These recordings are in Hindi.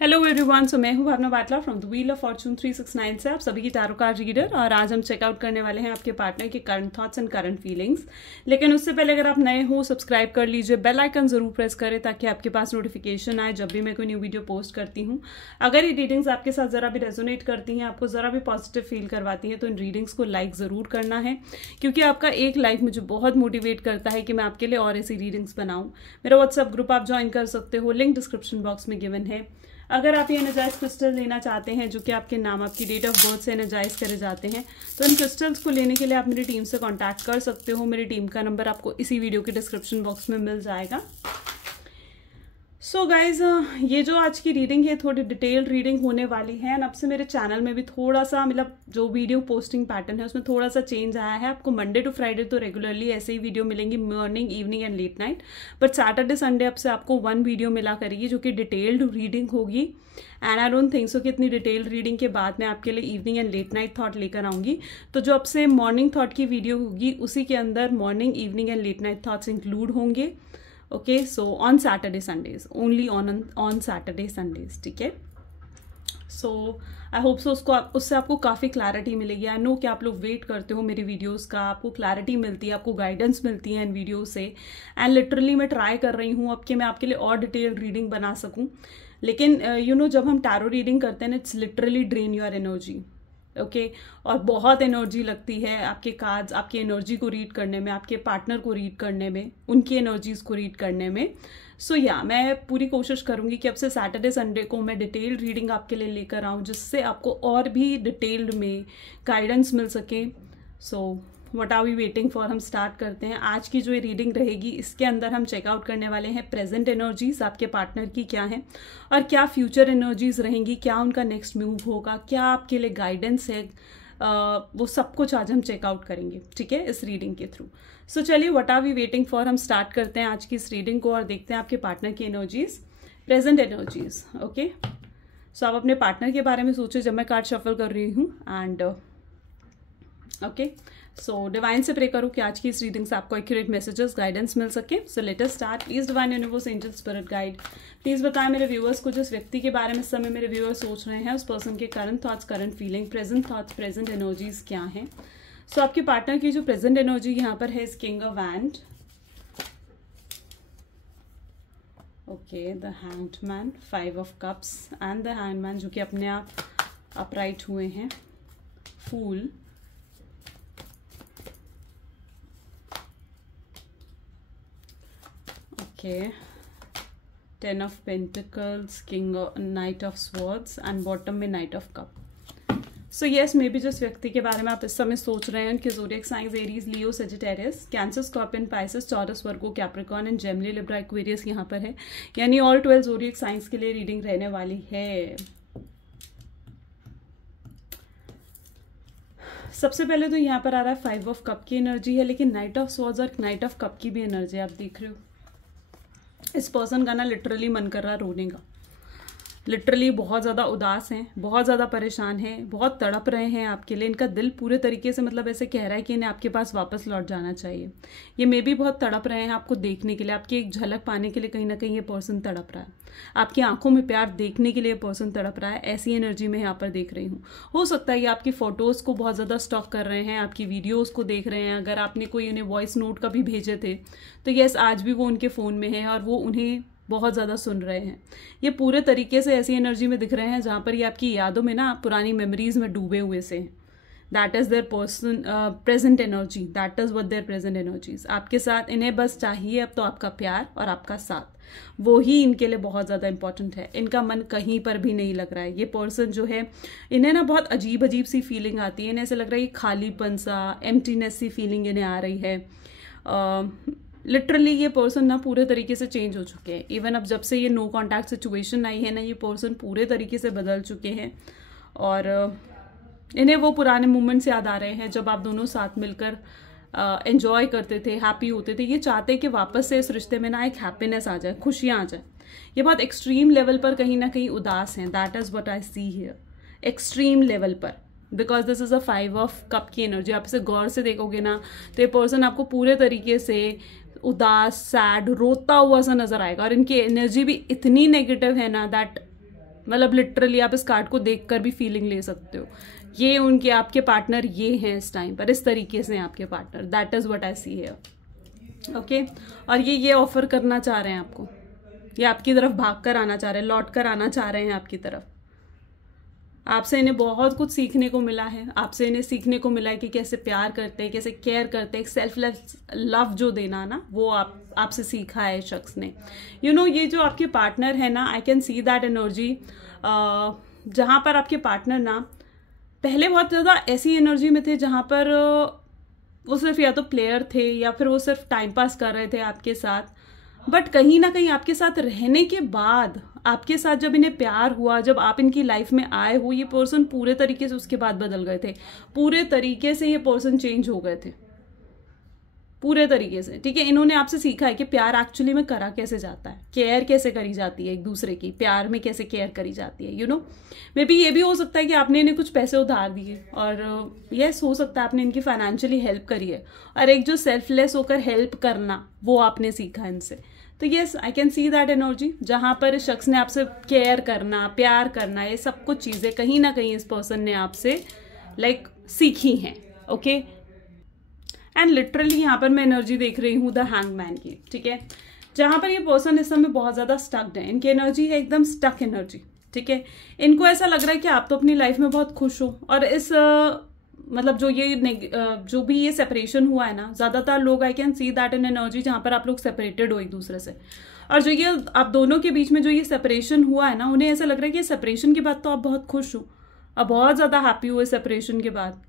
हेलो एवरीवन, सो मैं हूं Bhavna Batla from the wheel of fortune 369 से आप सभी की टैरो कार्ड रीडर। और आज हम चेकआउट करने वाले हैं आपके पार्टनर के current thoughts and current feelings. लेकिन उससे पहले अगर आप नए हो, सब्सक्राइब कर लीजिए, बेल आइकन जरूर प्रेस करें ताकि आपके पास नोटिफिकेशन आए जब भी मैं कोई न्यू वीडियो पोस्ट करती हूँ। अगर ये रीडिंग्स आपके साथ जरा भी रेजोनेट करती हैं, आपको जरा भी पॉजिटिव फील करवाती हैं, तो इन रीडिंग्स को लाइक जरूर करना है, क्योंकि आपका एक लाइक मुझे बहुत मोटिवेट करता है कि मैं आपके लिए और ऐसी रीडिंग्स बनाऊं। मेरा व्हाट्सएप ग्रुप आप ज्वाइन कर सकते हो, लिंक डिस्क्रिप्शन बॉक्स में गिवन है। अगर आप ये एनर्जाइज क्रिस्टल लेना चाहते हैं जो कि आपके नाम, आपकी डेट ऑफ बर्थ से एनर्जाइज करे जाते हैं, तो इन क्रिस्टल्स को लेने के लिए आप मेरी टीम से कांटेक्ट कर सकते हो। मेरी टीम का नंबर आपको इसी वीडियो के डिस्क्रिप्शन बॉक्स में मिल जाएगा। सो गाइज, ये जो आज की रीडिंग है थोड़ी डिटेल्ड रीडिंग होने वाली है। एंड अब से मेरे चैनल में भी थोड़ा सा मतलब जो वीडियो पोस्टिंग पैटर्न है उसमें थोड़ा सा चेंज आया है। आपको मंडे टू फ्राइडे तो रेगुलरली ऐसे ही वीडियो मिलेंगी, morning, evening and late night. But Saturday Sunday अब से आपको वन वीडियो मिला करेगी जो कि डिटेल्ड रीडिंग होगी। And I don't think so कि इतनी डिटेल्ड रीडिंग के बाद मैं आपके लिए evening and late night thought लेकर आऊंगी। तो जो अब से मॉर्निंग थॉट की वीडियो होगी उसी के अंदर morning, evening and late night thoughts include होंगे। Okay, so on Saturday Sundays, only on Saturday Sundays, ठीक है। सो आई होप सो उससे आपको काफ़ी क्लैरिटी मिलेगी। आई नो कि आप लोग वेट करते हो मेरी वीडियोस का, आपको क्लैरिटी मिलती है, आपको गाइडेंस मिलती है इन वीडियो से। एंड लिटरली मैं ट्राई कर रही हूँ अब कि मैं आपके लिए और डिटेल्ड रीडिंग बना सकूँ। लेकिन यू नो, जब हम टैरो रीडिंग करते हैं, it's literally drain your energy. Okay, और बहुत एनर्जी लगती है आपके कार्ड्स आपकी एनर्जी को रीड करने में, आपके पार्टनर को रीड करने में, उनकी एनर्जीज को रीड करने में। सो मैं पूरी कोशिश करूंगी कि अब से सैटरडे संडे को मैं डिटेल्ड रीडिंग आपके लिए लेकर आऊँ, जिससे आपको और भी डिटेल्ड में गाइडेंस मिल सके। So what are we waiting for, हम स्टार्ट करते हैं। आज की जो ये रीडिंग रहेगी इसके अंदर हम चेकआउट करने वाले हैं प्रेजेंट एनर्जीज आपके पार्टनर की क्या है और क्या फ्यूचर एनर्जीज रहेंगी, क्या उनका नेक्स्ट मूव होगा, क्या आपके लिए गाइडेंस है, वो सब कुछ आज हम चेकआउट करेंगे, ठीक है, इस रीडिंग के थ्रू। सो चलिए, what are we waiting for, हम स्टार्ट करते हैं आज की इस रीडिंग को और देखते हैं आपके पार्टनर की एनर्जीज, प्रेजेंट एनर्जीज। ओके, सो आप अपने पार्टनर के बारे में सोचो जब मैं कार्ड शफल कर रही हूँ। एंड ओके, सो डिवाइन से प्रे करो कि आज की इस रीडिंग से आपको एक्यूरेट मैसेजेस, गाइडेंस मिल सके। सो let us start. Please divine universe, angel, spirit guide, please बताएं मेरे व्यूअर्स को जिस व्यक्ति के बारे में इस समय मेरे व्यूअर्स सोच रहे हैं, उस पर्सन के current thoughts, current feeling, present thoughts, present energies क्या हैं। सो आपके पार्टनर की जो प्रेजेंट एनर्जी यहाँ पर है, king of wand, okay, the hanged man, 5 of cups and the hanged man जो कि अपने आप अपराइट हुए हैं, फूल, okay, 10 of Pentacles, Knight of Swords and bottom में Knight of Cup. So yes, may be जिस व्यक्ति के बारे में आप इस समय सोच रहे हैं उनके zodiac science Aries, Leo, Sagittarius, cancer, scorpion, Pisces, taurus, Virgo, Capricorn and Gemini, Libra, Aquarius यहाँ पर है। यानी ऑल 12 ज़ोडिएक साइंस के लिए रीडिंग रहने वाली है। सबसे पहले तो यहाँ पर आ रहा है 5 ऑफ कप की एनर्जी है, लेकिन नाइट ऑफ स्वॉर्ड्स और नाइट ऑफ कप की भी एनर्जी आप देख रहे हो। इस पर्सन का ना लिटरली मन कर रहा है रोने का, लिटरली बहुत ज़्यादा उदास हैं, बहुत ज़्यादा परेशान हैं, बहुत तड़प रहे हैं आपके लिए। इनका दिल पूरे तरीके से मतलब ऐसे कह रहा है कि इन्हें आपके पास वापस लौट जाना चाहिए। ये मे भी बहुत तड़प रहे हैं आपको देखने के लिए, आपकी एक झलक पाने के लिए कहीं ना कहीं ये पर्सन तड़प रहा है, आपकी आंखों में प्यार देखने के लिए पर्सन तड़प रहा है। ऐसी एनर्जी मैं यहाँ पर देख रही हूँ। हो सकता है ये आपकी फोटोज़ को बहुत ज़्यादा स्टॉक कर रहे हैं, आपकी वीडियोज़ को देख रहे हैं। अगर आपने कोई उन्हें वॉइस नोट कभी भेजे थे तो यस, आज भी वो उनके फ़ोन में है और वो उन्हें बहुत ज़्यादा सुन रहे हैं। ये पूरे तरीके से ऐसी एनर्जी में दिख रहे हैं जहाँ पर ये आपकी यादों में ना, पुरानी मेमोरीज में डूबे हुए से। That is their person present energy, that is what their present energies. आपके साथ इन्हें बस चाहिए अब तो आपका प्यार और आपका साथ, वो ही इनके लिए बहुत ज़्यादा इंपॉर्टेंट है। इनका मन कहीं पर भी नहीं लग रहा है। ये पर्सन जो है, इन्हें ना बहुत अजीब अजीब सी फीलिंग आती है, इन्हें ऐसा लग रहा है कि खालीपन सा, एम्प्टीनेस सी फीलिंग इन्हें आ रही है। लिटरली ये पर्सन ना पूरे तरीके से चेंज हो चुके हैं। इवन अब जब से ये नो कॉन्टैक्ट सिचुएशन आई है ना, ये पर्सन पूरे तरीके से बदल चुके हैं और इन्हें वो पुराने मोमेंट्स याद आ रहे हैं जब आप दोनों साथ मिलकर एंजॉय करते थे, हैप्पी होते थे। ये चाहते हैं कि वापस से इस रिश्ते में ना एक हैप्पीनेस आ जाए, खुशियाँ आ जाए। ये बहुत एक्सट्रीम लेवल पर कहीं ना कहीं उदास हैं। That is what I see here, extreme level पर, because this is a 5 of cup की एनर्जी। आप इसे गौर से देखोगे ना तो ये पर्सन आपको पूरे तरीके से उदास, सैड, रोता हुआ सा नजर आएगा और इनकी एनर्जी भी इतनी नेगेटिव है ना दैट मतलब लिटरली आप इस कार्ड को देखकर भी फीलिंग ले सकते हो। ये उनके आपके पार्टनर ये हैं इस टाइम पर, इस तरीके से हैं आपके partner. That is what I see here. Okay, और ये ऑफर करना चाह रहे हैं आपको, ये आपकी तरफ भाग कर आना चाह रहे हैं, लौट कर आना चाह रहे हैं आपकी तरफ। आपसे इन्हें बहुत कुछ सीखने को मिला है, आपसे इन्हें सीखने को मिला है कि कैसे प्यार करते हैं, कैसे केयर करते हैं, सेल्फलेस लव जो देना ना, वो आपसे सीखा है शख्स ने। यू नो, ये जो आपके पार्टनर है ना, I can see that energy, जहाँ पर आपके पार्टनर ना पहले बहुत ज़्यादा ऐसी एनर्जी में थे जहाँ पर वो सिर्फ या तो प्लेयर थे या फिर वो सिर्फ टाइम पास कर रहे थे आपके साथ, बट कहीं ना कहीं आपके साथ रहने के बाद, आपके साथ जब इन्हें प्यार हुआ, जब आप इनकी लाइफ में आए हो, ये पर्सन पूरे तरीके से उसके बाद बदल गए थे। पूरे तरीके से ये पर्सन चेंज हो गए थे, पूरे तरीके से। ठीक है, इन्होंने आपसे सीखा है कि प्यार एक्चुअली में करा कैसे जाता है, केयर कैसे करी जाती है एक दूसरे की, प्यार में कैसे केयर करी जाती है। यू नो, मे बी ये भी हो सकता है कि आपने इन्हें कुछ पैसे उधार दिए, और यस हो सकता है आपने इनकी फाइनेंशियली हेल्प करी है, और एक जो सेल्फलेस होकर हेल्प करना वो आपने सीखा इनसे। तो yes, I can see that energy, जहां पर इस शख्स ने आपसे केयर करना, प्यार करना, ये सब कुछ चीजें कहीं ना कहीं इस पर्सन ने आपसे लाइक सीखी हैं। ओके, एंड लिटरली यहाँ पर मैं एनर्जी देख रही हूँ द हैंगमैन की। ठीक है, जहां पर ये पर्सन इस समय बहुत ज्यादा स्टक्ड है, इनकी एनर्जी है एकदम स्टक एनर्जी। ठीक है, इनको ऐसा लग रहा है कि आप तो अपनी लाइफ में बहुत खुश हो, और इस मतलब जो भी ये सेपरेशन हुआ है ना, ज्यादातर लोग I can see that in energy जहां पर आप लोग सेपरेटेड हो एक दूसरे से, और जो ये आप दोनों के बीच में जो ये सेपरेशन हुआ है ना, उन्हें ऐसा लग रहा है कि सेपरेशन के बाद तो आप बहुत खुश हो, आप बहुत ज्यादा हैप्पी हुए सेपरेशन के बाद।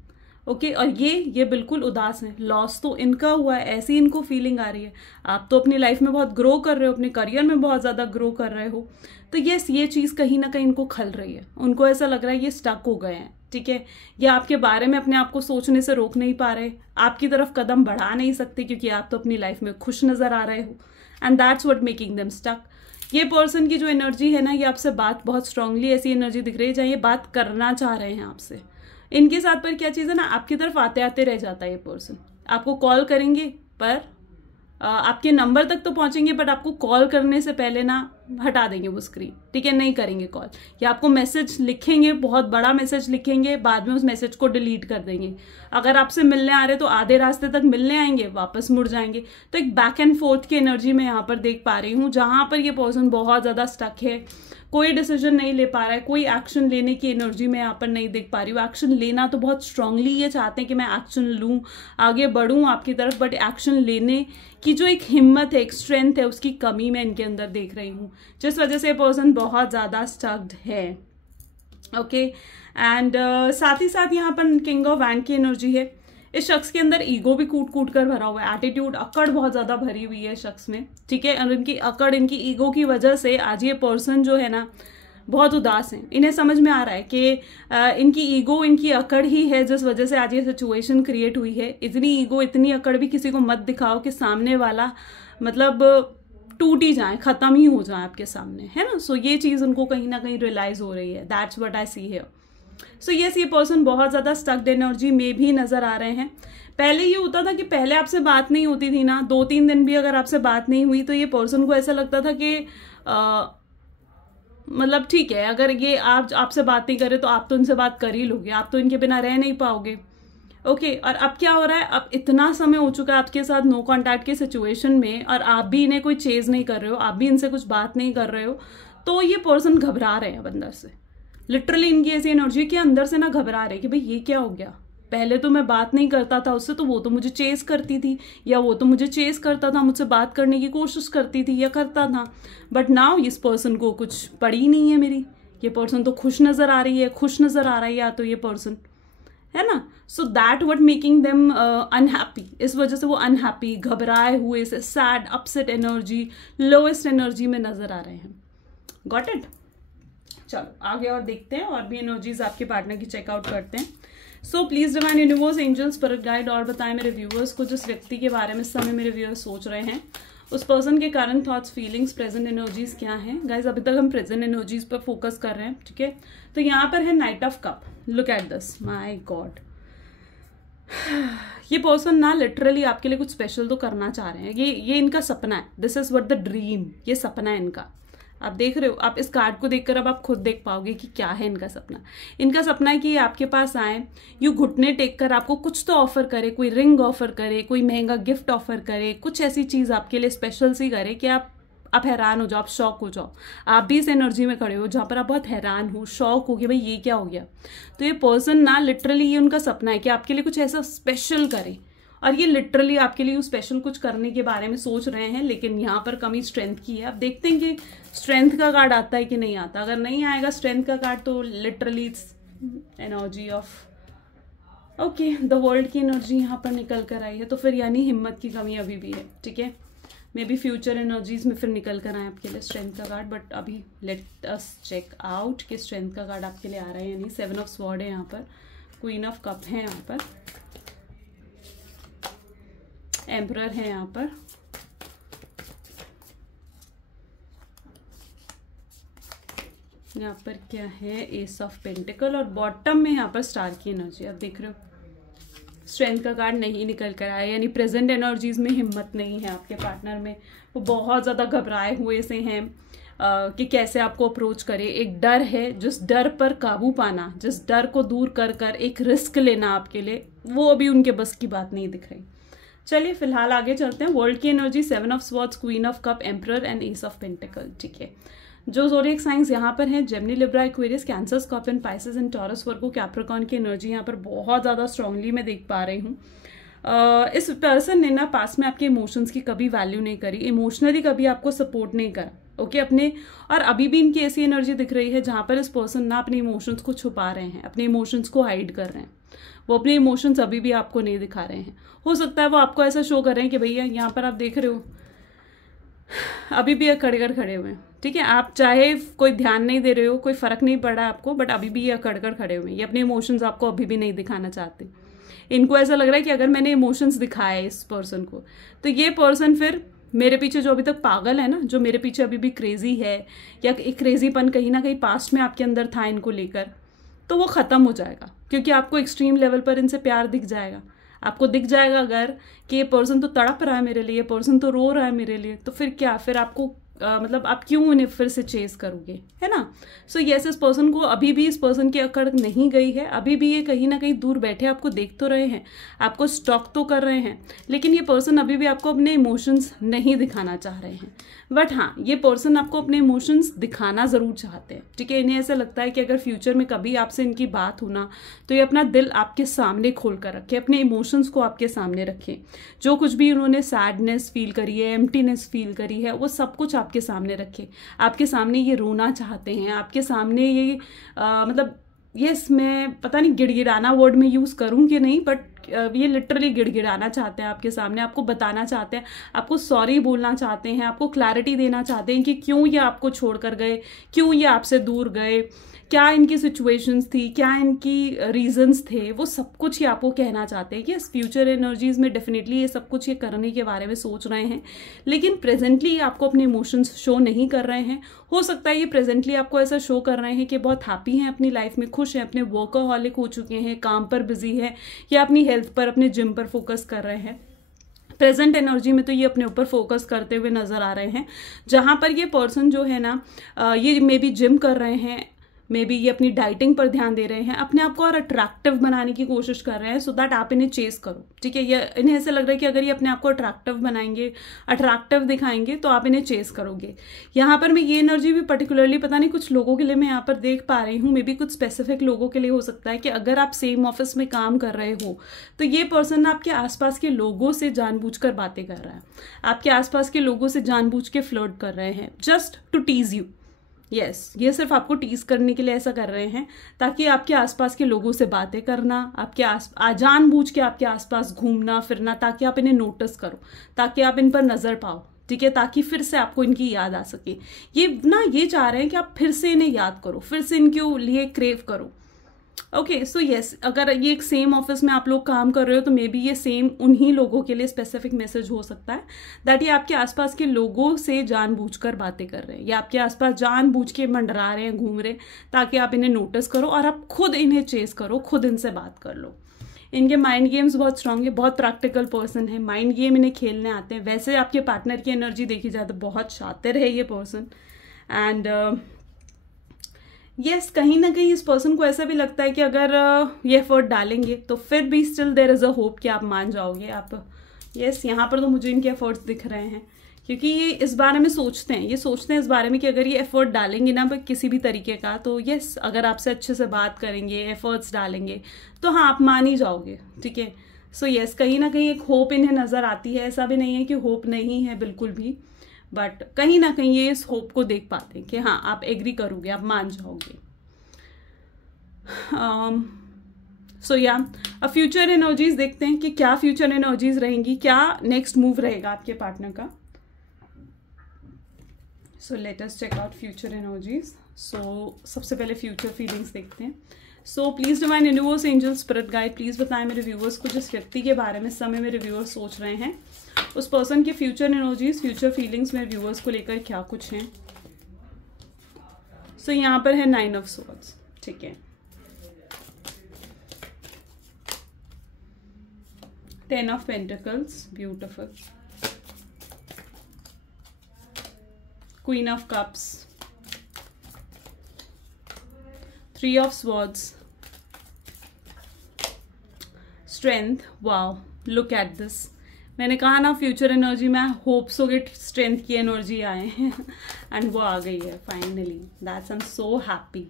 ओके, और ये बिल्कुल उदास है, लॉस तो इनका हुआ है, ऐसी इनको फीलिंग आ रही है। आप तो अपनी लाइफ में बहुत ग्रो कर रहे हो, अपने करियर में बहुत ज्यादा ग्रो कर रहे हो, तो यस ये चीज कहीं ना कहीं इनको खल रही है। उनको ऐसा लग रहा है ये स्टक हो गए हैं। ठीक है, ये आपके बारे में अपने आप को सोचने से रोक नहीं पा रहे, आपकी तरफ कदम बढ़ा नहीं सकते, क्योंकि आप तो अपनी लाइफ में खुश नजर आ रहे हो, and that's what making them stuck. ये पर्सन की जो एनर्जी है ना, ये आपसे बात बहुत स्ट्रांगली ऐसी एनर्जी दिख रही है जहाँ ये बात करना चाह रहे हैं आपसे। इनके साथ पर क्या चीज है ना, आपकी तरफ आते आते रह जाता है ये पर्सन, आपको कॉल करेंगे पर आपके नंबर तक तो पहुंचेंगे, बट आपको कॉल करने से पहले ना हटा देंगे वो स्क्रीन। ठीक है, नहीं करेंगे कॉल, या आपको मैसेज लिखेंगे, बहुत बड़ा मैसेज लिखेंगे, बाद में उस मैसेज को डिलीट कर देंगे। अगर आपसे मिलने आ रहे तो आधे रास्ते तक मिलने आएंगे, वापस मुड़ जाएंगे। तो एक बैक एंड फोर्थ की एनर्जी मैं यहाँ पर देख पा रही हूँ, जहां पर ये पर्सन बहुत ज्यादा स्टक है, कोई डिसीजन नहीं ले पा रहा है, कोई एक्शन लेने की एनर्जी मैं यहाँ पर नहीं देख पा रही हूँ। एक्शन लेना तो बहुत स्ट्रांगली ये चाहते हैं कि मैं एक्शन लूँ, आगे बढ़ूँ आपकी तरफ, बट एक्शन लेने की जो एक हिम्मत है, एक स्ट्रेंथ है, उसकी कमी मैं इनके अंदर देख रही हूँ, जिस वजह से पर्सन बहुत ज्यादा स्टक्ड है। ओके, एंड साथ ही साथ यहाँ पर किंग ऑफ वैंड की एनर्जी है। इस शख्स के अंदर ईगो भी कूट कूट कर भरा हुआ है, एटीट्यूड, अकड़ बहुत ज्यादा भरी हुई है शख्स में। ठीक है, और इनकी अकड़, इनकी ईगो की वजह से आज ये पर्सन जो है ना बहुत उदास है। इन्हें समझ में आ रहा है कि इनकी ईगो, इनकी अकड़ ही है जिस वजह से आज ये सिचुएशन क्रिएट हुई है। इतनी ईगो, इतनी अकड़ भी किसी को मत दिखाओ कि सामने वाला मतलब टूट ही जाए, खत्म ही हो जाए आपके सामने, है ना। सो ये चीज उनको कहीं ना कहीं रियलाइज हो रही है। That's what I see here. So yes, ये पर्सन बहुत ज्यादा स्टक्ड एनर्जी में भी नजर आ रहे हैं। पहले ये होता था कि पहले आपसे बात नहीं होती थी ना, 2-3 दिन भी अगर आपसे बात नहीं हुई तो ये पर्सन को ऐसा लगता था कि मतलब ठीक है, अगर ये आपसे बात नहीं करे तो आप तो इनसे बात कर ही लोगे, आप तो इनके बिना रह नहीं पाओगे। ओके, और अब क्या हो रहा है, अब इतना समय हो चुका है आपके साथ नो कॉन्टैक्ट की सिचुएशन में, और आप भी इन्हें कोई चेज नहीं कर रहे हो, आप भी इनसे कुछ बात नहीं कर रहे हो, तो ये पर्सन घबरा रहे हैं अंदर से। लिटरली इनकी ऐसी एनर्जी के अंदर से ना घबरा रहे कि भाई ये क्या हो गया, पहले तो मैं बात नहीं करता था उससे, तो वो तो मुझे चेस करती थी, या वो तो मुझे चेस करता था, मुझसे बात करने की कोशिश करती थी या करता था, बट नाउ इस पर्सन को कुछ पड़ी नहीं है मेरी, ये पर्सन तो खुश नजर आ रही है, खुश नजर आ रहा है या तो ये पर्सन, है ना। So that what making them unhappy, इस वजह से वो अनहैप्पी, घबराए हुए से, sad, upset energy, lowest energy में नजर आ रहे हैं। Got it. चलो आगे और देखते हैं, और भी एनर्जीज आपके पार्टनर की चेकआउट करते हैं। So please divine universe, angels, spirit guide, और बताएं मेरे व्यूअर्स को जिस व्यक्ति के बारे में इस समय मेरे व्यूअर्स सोच रहे हैं, उस पर्सन के current thoughts, feelings, present energies क्या हैं। गाइज अभी तक हम प्रेजेंट एनर्जीज पर फोकस कर रहे हैं, ठीक है। तो यहाँ पर है night of cup. Look at this, my god. ये पर्सन ना लिटरली आपके लिए कुछ स्पेशल तो करना चाह रहे हैं, ये इनका सपना है। This is what the dream, ये सपना है इनका। आप देख रहे हो, आप इस कार्ड को देखकर अब आप खुद देख पाओगे कि क्या है इनका सपना। इनका सपना है कि ये आपके पास आए, यूँ घुटने टेक कर आपको कुछ तो ऑफर करे, कोई रिंग ऑफर करे, कोई महंगा गिफ्ट ऑफर करे, कुछ ऐसी चीज़ आपके लिए स्पेशल सी करे कि आप हैरान हो जाओ, आप शॉक हो जाओ। आप भी इस एनर्जी में खड़े हो जहाँ पर आप बहुत हैरान हो, शॉक हो कि भाई ये क्या हो गया। तो ये पर्सन ना लिटरली ये उनका सपना है कि आपके लिए कुछ ऐसा स्पेशल करे, और ये लिटरली आपके लिए स्पेशल कुछ करने के बारे में सोच रहे हैं। लेकिन यहाँ पर कमी स्ट्रेंथ की है। अब देखते हैं कि स्ट्रेंथ का कार्ड आता है कि नहीं आता। अगर नहीं आएगा स्ट्रेंथ का कार्ड तो literally it's energy of okay, the world की एनर्जी यहाँ पर निकल कर आई है। तो फिर यानी हिम्मत की कमी अभी भी है, ठीक है। मे बी फ्यूचर एनर्जीज में फिर निकल कर आए आपके लिए स्ट्रेंथ का कार्ड, बट अभी लेट अस चेक आउट कि स्ट्रेंथ का कार्ड आपके लिए आ रहा है यानी 7 ऑफ स्वॉर्ड है यहाँ पर, क्वीन ऑफ कप है यहाँ पर, एम्परर है यहाँ पर, यहाँ पर क्या है, एस ऑफ पेंटिकल, और बॉटम में यहाँ पर स्टार की एनर्जी। आप देख रहे हो स्ट्रेंथ का कार्ड नहीं निकल कर आया, यानी प्रेजेंट एनर्जीज में हिम्मत नहीं है आपके पार्टनर में। वो बहुत ज़्यादा घबराए हुए से हैं कि कैसे आपको अप्रोच करे। एक डर है, जिस डर पर काबू पाना, जिस डर को दूर कर कर एक रिस्क लेना आपके लिए, वो अभी उनके बस की बात नहीं दिख रही। चलिए फिलहाल आगे चलते हैं। वर्ल्ड की energy 7 of swords, queen of cup, emperor and S of pentacle, ठीक है। जो ज़ोडिएक साइंस यहाँ पर हैं, Gemini, Libra, Aquarius, cancer, scorpion, Pisces and taurus, Virgo, Capricorn की एनर्जी यहाँ पर बहुत ज़्यादा स्ट्रांगली मैं देख पा रही हूँ। इस पर्सन ने ना पास में आपके इमोशंस की कभी वैल्यू नहीं करी, इमोशनली कभी आपको सपोर्ट नहीं करा, ओके अपने। और अभी भी इनकी ऐसी एनर्जी दिख रही है जहाँ पर इस पर्सन ना अपने इमोशंस को छुपा रहे हैं, अपने इमोशंस को हाइड कर रहे हैं। वो अपने इमोशंस अभी भी आपको नहीं दिखा रहे हैं। हो सकता है वो आपको ऐसा शो कर रहे हैं कि भैया यहाँ पर आप देख रहे हो अभी भी अकड़कर खड़े हुए हैं, ठीक है। आप चाहे कोई ध्यान नहीं दे रहे हो, कोई फर्क नहीं पड़ रहा है आपको, बट अभी भी ये अकड़कर खड़े हुए हैं। ये अपने इमोशंस आपको अभी भी नहीं दिखाना चाहते। इनको ऐसा लग रहा है कि अगर मैंने इमोशंस दिखाए इस पर्सन को, तो ये पर्सन फिर मेरे पीछे जो अभी तक पागल है ना, जो मेरे पीछे अभी भी क्रेजी है, या एक क्रेजीपन कहीं ना कहीं पास्ट में आपके अंदर था इनको लेकर, तो वो ख़त्म हो जाएगा। क्योंकि आपको एक्सट्रीम लेवल पर इनसे प्यार दिख जाएगा। आपको दिख जाएगा अगर कि ये पर्सन तो तड़प रहा है मेरे लिए, ये पर्सन तो रो रहा है मेरे लिए, तो फिर क्या, फिर आपको मतलब आप क्यों उन्हें फिर से चेस करोगे, है ना। सो यस, इस पर्सन को अभी भी इस पर्सन की अकड़ नहीं गई है। अभी भी ये कहीं ना कहीं दूर बैठे आपको देख तो रहे हैं, आपको स्टॉक तो कर रहे हैं, लेकिन ये पर्सन अभी भी आपको अपने इमोशंस नहीं दिखाना चाह रहे हैं। बट हाँ, ये पर्सन आपको अपने इमोशंस दिखाना ज़रूर चाहते हैं, ठीक है। इन्हें ऐसा लगता है कि अगर फ्यूचर में कभी आपसे इनकी बात हो ना, तो ये अपना दिल आपके सामने खोल कर रखे, अपने इमोशंस को आपके सामने रखें। जो कुछ भी उन्होंने सैडनेस फील करी है, एम्प्टीनेस फील करी है, वो सब कुछ आपके सामने रखें। आपके सामने ये रोना चाहते हैं, आपके सामने ये मतलब यस, मैं पता नहीं गिड़गिड़ाना वर्ड में यूज़ करूँ कि नहीं, बट ये लिटरली गिड़गिड़ाना चाहते हैं आपके सामने, आपको बताना चाहते हैं, आपको सॉरी बोलना चाहते हैं, आपको क्लैरिटी देना चाहते हैं कि क्यों ये आपको छोड़कर गए, क्यों ये आपसे दूर गए, क्या इनकी सिचुएशंस थी, क्या इनकी रीजंस थे, वो सब कुछ ये आपको कहना चाहते हैं। कि इस फ्यूचर एनर्जीज में डेफिनेटली ये सब कुछ ये करने के बारे में सोच रहे हैं, लेकिन प्रेजेंटली ये आपको अपने इमोशंस शो नहीं कर रहे हैं। हो सकता है ये प्रेजेंटली आपको ऐसा शो कर रहे हैं कि बहुत हैप्पी हैं अपनी लाइफ में, खुश हैं, अपने वर्कaholic हो चुके हैं, काम पर बिजी है, या अपनी हेल्थ पर, अपने जिम पर फोकस कर रहे हैं। प्रेजेंट एनर्जी में तो ये अपने ऊपर फोकस करते हुए नजर आ रहे हैं, जहां पर ये पर्सन जो है ना, ये मे बी जिम कर रहे हैं, मे बी ये अपनी डाइटिंग पर ध्यान दे रहे हैं, अपने आप को और अट्रैक्टिव बनाने की कोशिश कर रहे हैं, सो दैट आप इन्हें चेस करो, ठीक है। ये इन्हें ऐसा लग रहा है कि अगर ये अपने आप को अट्रैक्टिव बनाएंगे, अट्रैक्टिव दिखाएंगे, तो आप इन्हें चेस करोगे। यहाँ पर मैं ये एनर्जी भी पर्टिकुलरली पता नहीं कुछ लोगों के लिए मैं यहाँ पर देख पा रही हूँ, मे बी कुछ स्पेसिफिक लोगों के लिए हो सकता है कि अगर आप सेम ऑफिस में काम कर रहे हो, तो ये पर्सन आपके आसपास के लोगों से जानबूझकर बातें कर रहा है, आपके आसपास के लोगों से जानबूझ के फ्लर्ट कर रहे हैं, just to tease you. Yes, ये सिर्फ आपको टीज करने के लिए ऐसा कर रहे हैं, ताकि आपके आसपास के लोगों से बातें करना, आपके जानबूझ के आपके आसपास घूमना फिरना, ताकि आप इन्हें नोटिस करो, ताकि आप इन पर नजर पाओ, ठीक है, ताकि फिर से आपको इनकी याद आ सके। ये चाह रहे हैं कि आप फिर से इन्हें याद करो, फिर से इनके लिए क्रेव करो। ओके, सो यस, अगर ये एक सेम ऑफिस में आप लोग काम कर रहे हो, तो मे बी ये सेम उन्हीं लोगों के लिए स्पेसिफिक मैसेज हो सकता है, दैट ये आपके आसपास के लोगों से जानबूझकर बातें कर रहे हैं, या आपके आसपास जानबूझ के मंडरा रहे हैं, घूम रहे, ताकि आप इन्हें नोटिस करो और आप खुद इन्हें चेस करो, खुद इनसे बात कर लो। इनके माइंड गेम्स बहुत स्ट्रांग है, बहुत प्रैक्टिकल पर्सन है, माइंड गेम इन्हें खेलने आते हैं। वैसे आपके पार्टनर की एनर्जी देखी जाए तो बहुत शातिर है ये पर्सन, एंड यस, कहीं ना कहीं इस पर्सन को ऐसा भी लगता है कि अगर ये एफर्ट डालेंगे तो फिर भी still there is a hope कि आप मान जाओगे आप। यस, यहाँ पर तो मुझे इनके एफर्ट्स दिख रहे हैं, क्योंकि ये इस बारे में सोचते हैं, ये सोचते हैं इस बारे में कि अगर ये एफर्ट डालेंगे ना किसी भी तरीके का, तो यस, अगर आपसे अच्छे से बात करेंगे, एफर्ट्स डालेंगे, तो हाँ आप मान ही जाओगे, ठीक है। सो यस, कहीं ना कहीं एक होप इन्हें नज़र आती है। ऐसा भी नहीं है कि होप नहीं है बिल्कुल भी, बट कहीं ना कहीं ये इस होप को देख पाते हैं कि हाँ आप एग्री करोगे, आप मान जाओगे। सो या अब फ्यूचर एनर्जीज देखते हैं कि क्या फ्यूचर एनर्जीज रहेंगी, क्या नेक्स्ट मूव रहेगा आपके पार्टनर का। So let us check out future energies. So सबसे पहले फ्यूचर फीलिंग्स देखते हैं। So please divine universe, angel, spirit guide, please बताएं मेरे व्यूअर्स को, जिस व्यक्ति के बारे में समय मेरे व्यूअर्स सोच रहे हैं, उस पर्सन के फ्यूचर एनर्जीज, फ्यूचर फीलिंग्स मेरे व्यूअर्स को लेकर क्या कुछ हैं। सो यहाँ पर है 9 ऑफ स्वॉर्ड्स, ठीक है, 10 of pentacles, beautiful, queen of cups, 3 of swords, strength. Wow, look at this. मैंने कहा ना फ्यूचर एनर्जी में होप्स हो गए, स्ट्रेंथ की एनर्जी आए हैं एंड वो आ गई है finally. That's I am so happy.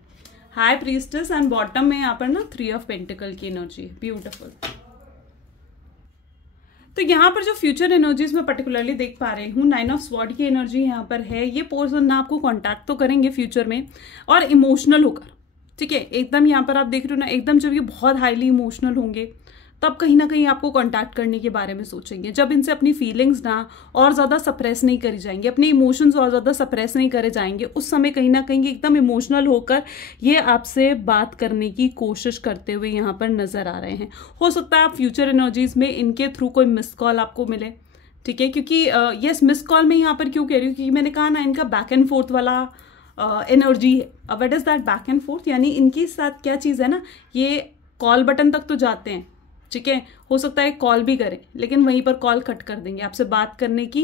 High priestess and bottom में यहाँ पर ना 3 ऑफ पेंटिकल की एनर्जी, ब्यूटिफुल। तो यहाँ पर जो फ्यूचर एनर्जीज में पर्टिकुलरली देख पा रही हूँ, 9 ऑफ स्वॉर्ड की एनर्जी यहाँ पर है। ये पर्सन ना आपको कांटेक्ट तो करेंगे फ्यूचर में, और इमोशनल होकर, ठीक है, एकदम यहाँ पर आप देख रहे हो ना, एकदम जब ये बहुत हाईली इमोशनल होंगे तब कहीं ना कहीं आपको कांटेक्ट करने के बारे में सोचेंगे। जब इनसे अपनी फीलिंग्स ना और ज़्यादा सप्रेस नहीं करी जाएंगे, अपने इमोशंस और ज़्यादा सप्रेस नहीं करे जाएंगे, उस समय कहीं ना कहीं एकदम इमोशनल होकर ये आपसे बात करने की कोशिश करते हुए यहाँ पर नज़र आ रहे हैं। हो सकता है आप फ्यूचर एनर्जीज में इनके थ्रू कोई मिस कॉल आपको मिले, ठीक है, क्योंकि यस, मिस कॉल में यहाँ पर क्यों कह रही हूँ, क्योंकि मैंने कहा ना इनका बैक एंड फोर्थ वाला एनर्जी है। अब what is that back and fourth, यानी इनके साथ क्या चीज़ है ना, ये कॉल बटन तक तो जाते हैं, ठीक है, हो सकता है कॉल भी करें लेकिन वहीं पर कॉल कट कर देंगे। आपसे बात करने की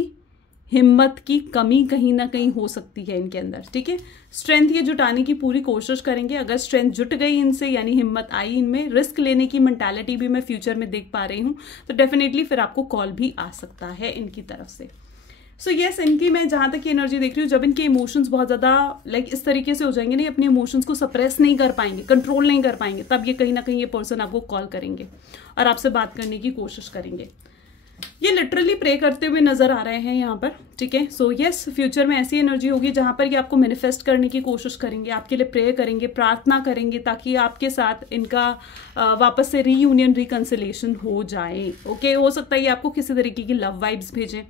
हिम्मत की कमी कहीं ना कहीं हो सकती है इनके अंदर, ठीक है। स्ट्रेंथ ये जुटाने की पूरी कोशिश करेंगे। अगर स्ट्रेंथ जुट गई इनसे, यानी हिम्मत आई इनमें, रिस्क लेने की मेंटालिटी भी मैं फ्यूचर में देख पा रही हूँ, तो डेफिनेटली फिर आपको कॉल भी आ सकता है इनकी तरफ से। सो यस, इनकी मैं जहाँ तक की एनर्जी देख रही हूँ, जब इनके इमोशंस बहुत ज़्यादा लाइक इस तरीके से हो जाएंगे नहीं, अपने इमोशंस को सप्रेस नहीं कर पाएंगे, कंट्रोल नहीं कर पाएंगे, तब ये कहीं ना कहीं ये पर्सन आपको कॉल करेंगे और आपसे बात करने की कोशिश करेंगे। ये लिटरली प्रे करते हुए नजर आ रहे हैं यहाँ पर, ठीक है। सो यस, फ्यूचर में ऐसी एनर्जी होगी जहाँ पर ये आपको मैनिफेस्ट करने की कोशिश करेंगे, आपके लिए प्रे करेंगे, प्रार्थना करेंगे ताकि आपके साथ इनका वापस से रीयूनियन, रिकंसिलेशन हो जाए। ओके, हो सकता है ये आपको किसी तरीके की लव वाइब्स भेजें,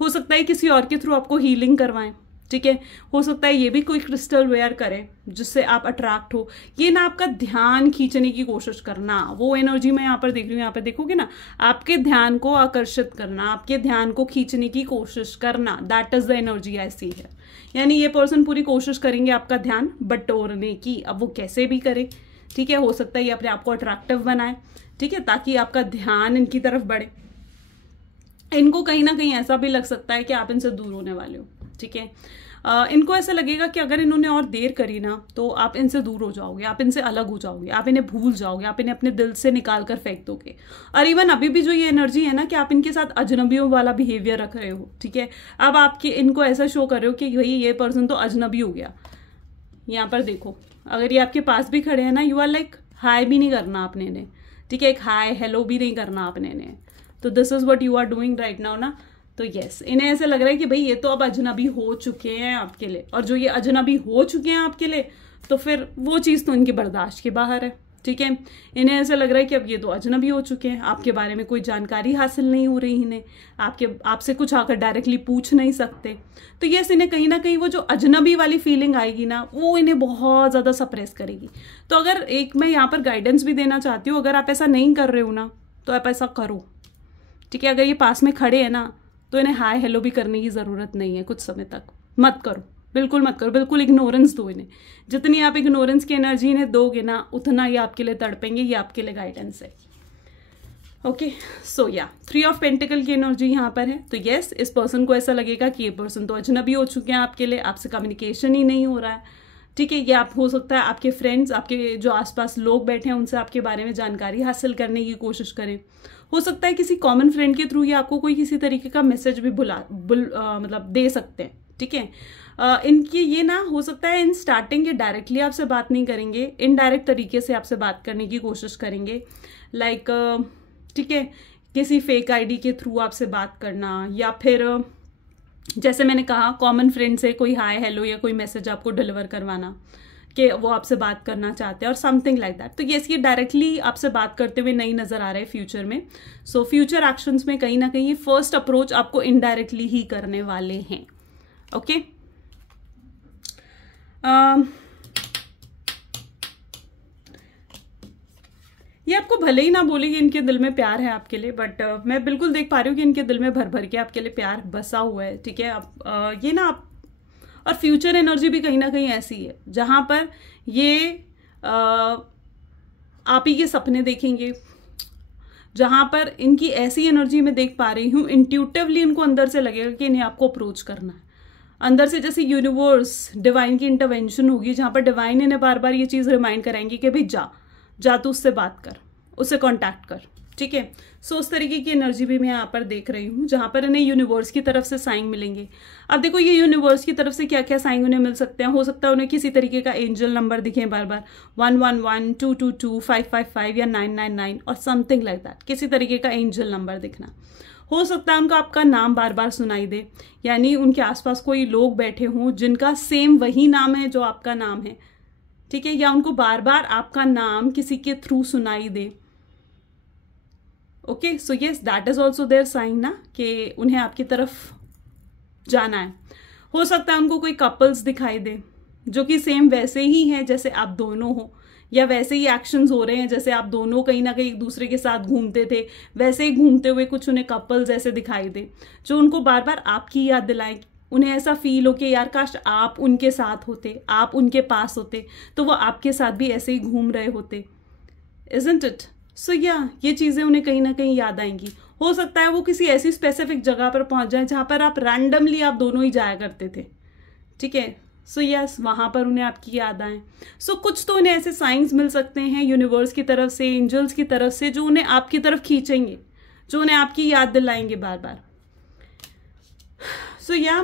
हो सकता है किसी और के थ्रू आपको हीलिंग करवाएं, ठीक है, हो सकता है ये भी कोई क्रिस्टल वेयर करें जिससे आप अट्रैक्ट हो। ये ना आपका ध्यान खींचने की कोशिश करना, वो एनर्जी मैं यहाँ पर देख रही हूँ, यहाँ पर देखोगे ना, आपके ध्यान को आकर्षित करना, आपके ध्यान को खींचने की कोशिश करना, दैट इज द एनर्जी ऐसी है। यानी ये पर्सन पूरी कोशिश करेंगे आपका ध्यान बटोरने की। अब वो कैसे भी करे, ठीक है, हो सकता है ये अपने आप को अट्रैक्टिव बनाए, ठीक है, ताकि आपका ध्यान इनकी तरफ बढ़े। इनको कहीं ना कहीं ऐसा भी लग सकता है कि आप इनसे दूर होने वाले हो, ठीक है। इनको ऐसा लगेगा कि अगर इन्होंने और देर करी ना तो आप इनसे दूर हो जाओगे, आप इनसे अलग हो जाओगे, आप इन्हें भूल जाओगे, आप इन्हें अपने दिल से निकाल कर फेंक दोगे। और इवन अभी भी जो ये एनर्जी है ना कि आप इनके साथ अजनबियों वाला बिहेवियर रख रहे हो, ठीक है, अब आपके इनको ऐसा शो कर रहे हो कि भाई ये पर्सन तो अजनबी हो गया। यहाँ पर देखो, अगर ये आपके पास भी खड़े हैं ना, यू आर लाइक हाई भी नहीं करना आपने इन्हें, ठीक है, एक हाई हेलो भी नहीं करना आपने इन्हें। तो this is what you are doing right now ना। तो यस, इन्हें ऐसे लग रहा है कि भाई ये तो अब अजनबी हो चुके हैं आपके लिए, और जो ये अजनबी हो चुके हैं आपके लिए तो फिर वो चीज़ तो इनके बर्दाश्त के बाहर है, ठीक है। इन्हें ऐसा लग रहा है कि अब ये तो अजनबी हो चुके हैं, आपके बारे में कोई जानकारी हासिल नहीं हो रही इन्हें, आपसे कुछ आकर डायरेक्टली पूछ नहीं सकते। तो यस, इन्हें कहीं ना कहीं वो जो अजनबी वाली फीलिंग आएगी ना, वो इन्हें बहुत ज़्यादा सप्रेस करेगी। तो अगर एक मैं यहाँ पर गाइडेंस भी देना चाहती हूँ, अगर आप ऐसा नहीं कर रहे हो ना तो आप ऐसा करो, ठीक है। अगर ये पास में खड़े हैं ना तो इन्हें हाय हेलो भी करने की ज़रूरत नहीं है कुछ समय तक, मत करो, बिल्कुल मत करो, बिल्कुल इग्नोरेंस दो इन्हें। जितनी आप इग्नोरेंस की एनर्जी इन्हें दोगे ना, उतना ये आपके लिए तड़पेंगे, ये आपके लिए गाइडेंस है। ओके, सो या 3 ऑफ पेंटिकल की एनर्जी यहाँ पर है। तो यस, इस पर्सन को ऐसा लगेगा कि ये पर्सन तो अजनबी हो चुके हैं आपके लिए, आपसे कम्युनिकेशन ही नहीं हो रहा है। ठीक है, ये आप हो सकता है आपके फ्रेंड्स, आपके जो आसपास लोग बैठे हैं उनसे आपके बारे में जानकारी हासिल करने की कोशिश करें। हो सकता है किसी कॉमन फ्रेंड के थ्रू ये आपको कोई किसी तरीके का मैसेज भी मतलब दे सकते हैं। ठीक है, इनकी ये ना हो सकता है इन स्टार्टिंग ये डायरेक्टली आपसे बात नहीं करेंगे, इनडायरेक्ट तरीके से आपसे बात करने की कोशिश करेंगे। लाइक ठीक है, किसी फेक आईडी के थ्रू आपसे बात करना, या फिर जैसे मैंने कहा कॉमन फ्रेंड से कोई हाय हेलो या कोई मैसेज आपको डिलीवर करवाना कि वो आपसे बात करना चाहते हैं और समथिंग लाइक दैट। तो ये डायरेक्टली आपसे बात करते हुए नहीं नजर आ रहा है फ्यूचर में। सो फ्यूचर एक्शंस में कहीं ना कहीं फर्स्ट अप्रोच आपको इनडायरेक्टली ही करने वाले हैं। ओके, ये आपको भले ही ना बोले कि इनके दिल में प्यार है आपके लिए, बट मैं बिल्कुल देख पा रही हूँ कि इनके दिल में भर भर के आपके लिए प्यार बसा हुआ है। ठीक है, आप ये ना आप, और फ्यूचर एनर्जी भी कहीं ना कहीं ऐसी है जहां पर ये आप ही के सपने देखेंगे, जहां पर इनकी ऐसी एनर्जी में देख पा रही हूँ, इंट्यूटिवली इनको अंदर से लगेगा कि इन्हें आपको अप्रोच करना है। अंदर से जैसे यूनिवर्स, डिवाइन की इंटरवेंशन होगी जहां पर डिवाइन इन्हें बार बार ये चीज रिमाइंड कराएंगी कि भाई जा तू उससे बात कर, उससे कांटेक्ट कर। ठीक है, सो उस तरीके की एनर्जी भी मैं यहाँ पर देख रही हूँ जहां पर इन्हें यूनिवर्स की तरफ से साइन मिलेंगे। अब देखो ये यूनिवर्स की तरफ से क्या क्या साइन उन्हें मिल सकते हैं। हो सकता है उन्हें किसी तरीके का एंजल नंबर दिखे बार बार, 111, 222, 555 या 999 और समथिंग लाइक दैट, किसी तरीके का एंजल नंबर दिखना। हो सकता है उनको आपका नाम बार बार सुनाई दे, यानी उनके आसपास कोई लोग बैठे हों जिनका सेम वही नाम है जो आपका नाम है। ठीक है, या उनको बार बार आपका नाम किसी के थ्रू सुनाई दे। Okay, so yes, that is also there sign ना कि उन्हें आपकी तरफ जाना है। हो सकता है उनको कोई कपल्स दिखाई दे जो कि सेम वैसे ही हैं जैसे आप दोनों हो, या वैसे ही एक्शंस हो रहे हैं जैसे आप दोनों कहीं ना कहीं एक दूसरे के साथ घूमते थे, वैसे ही घूमते हुए कुछ उन्हें कपल्स ऐसे दिखाई दे जो उनको बार बार आपकी याद दिलाएं। उन्हें ऐसा फील हो कि यार काश आप उनके साथ होते, आप उनके पास होते, तो वो आपके साथ भी ऐसे ही घूम रहे होते। Isn't it? सो या ये चीजें उन्हें कहीं ना कहीं याद आएंगी। हो सकता है वो किसी ऐसी स्पेसिफिक जगह पर पहुंच जाए जहां पर आप रैंडमली आप दोनों ही जाया करते थे। ठीक है, सो यस, वहां पर उन्हें आपकी याद आए। सो कुछ तो उन्हें ऐसे साइंस मिल सकते हैं यूनिवर्स की तरफ से, एंजल्स की तरफ से, जो उन्हें आपकी तरफ खींचेंगे, जो उन्हें आपकी याद दिलाएंगे बार बार। सो या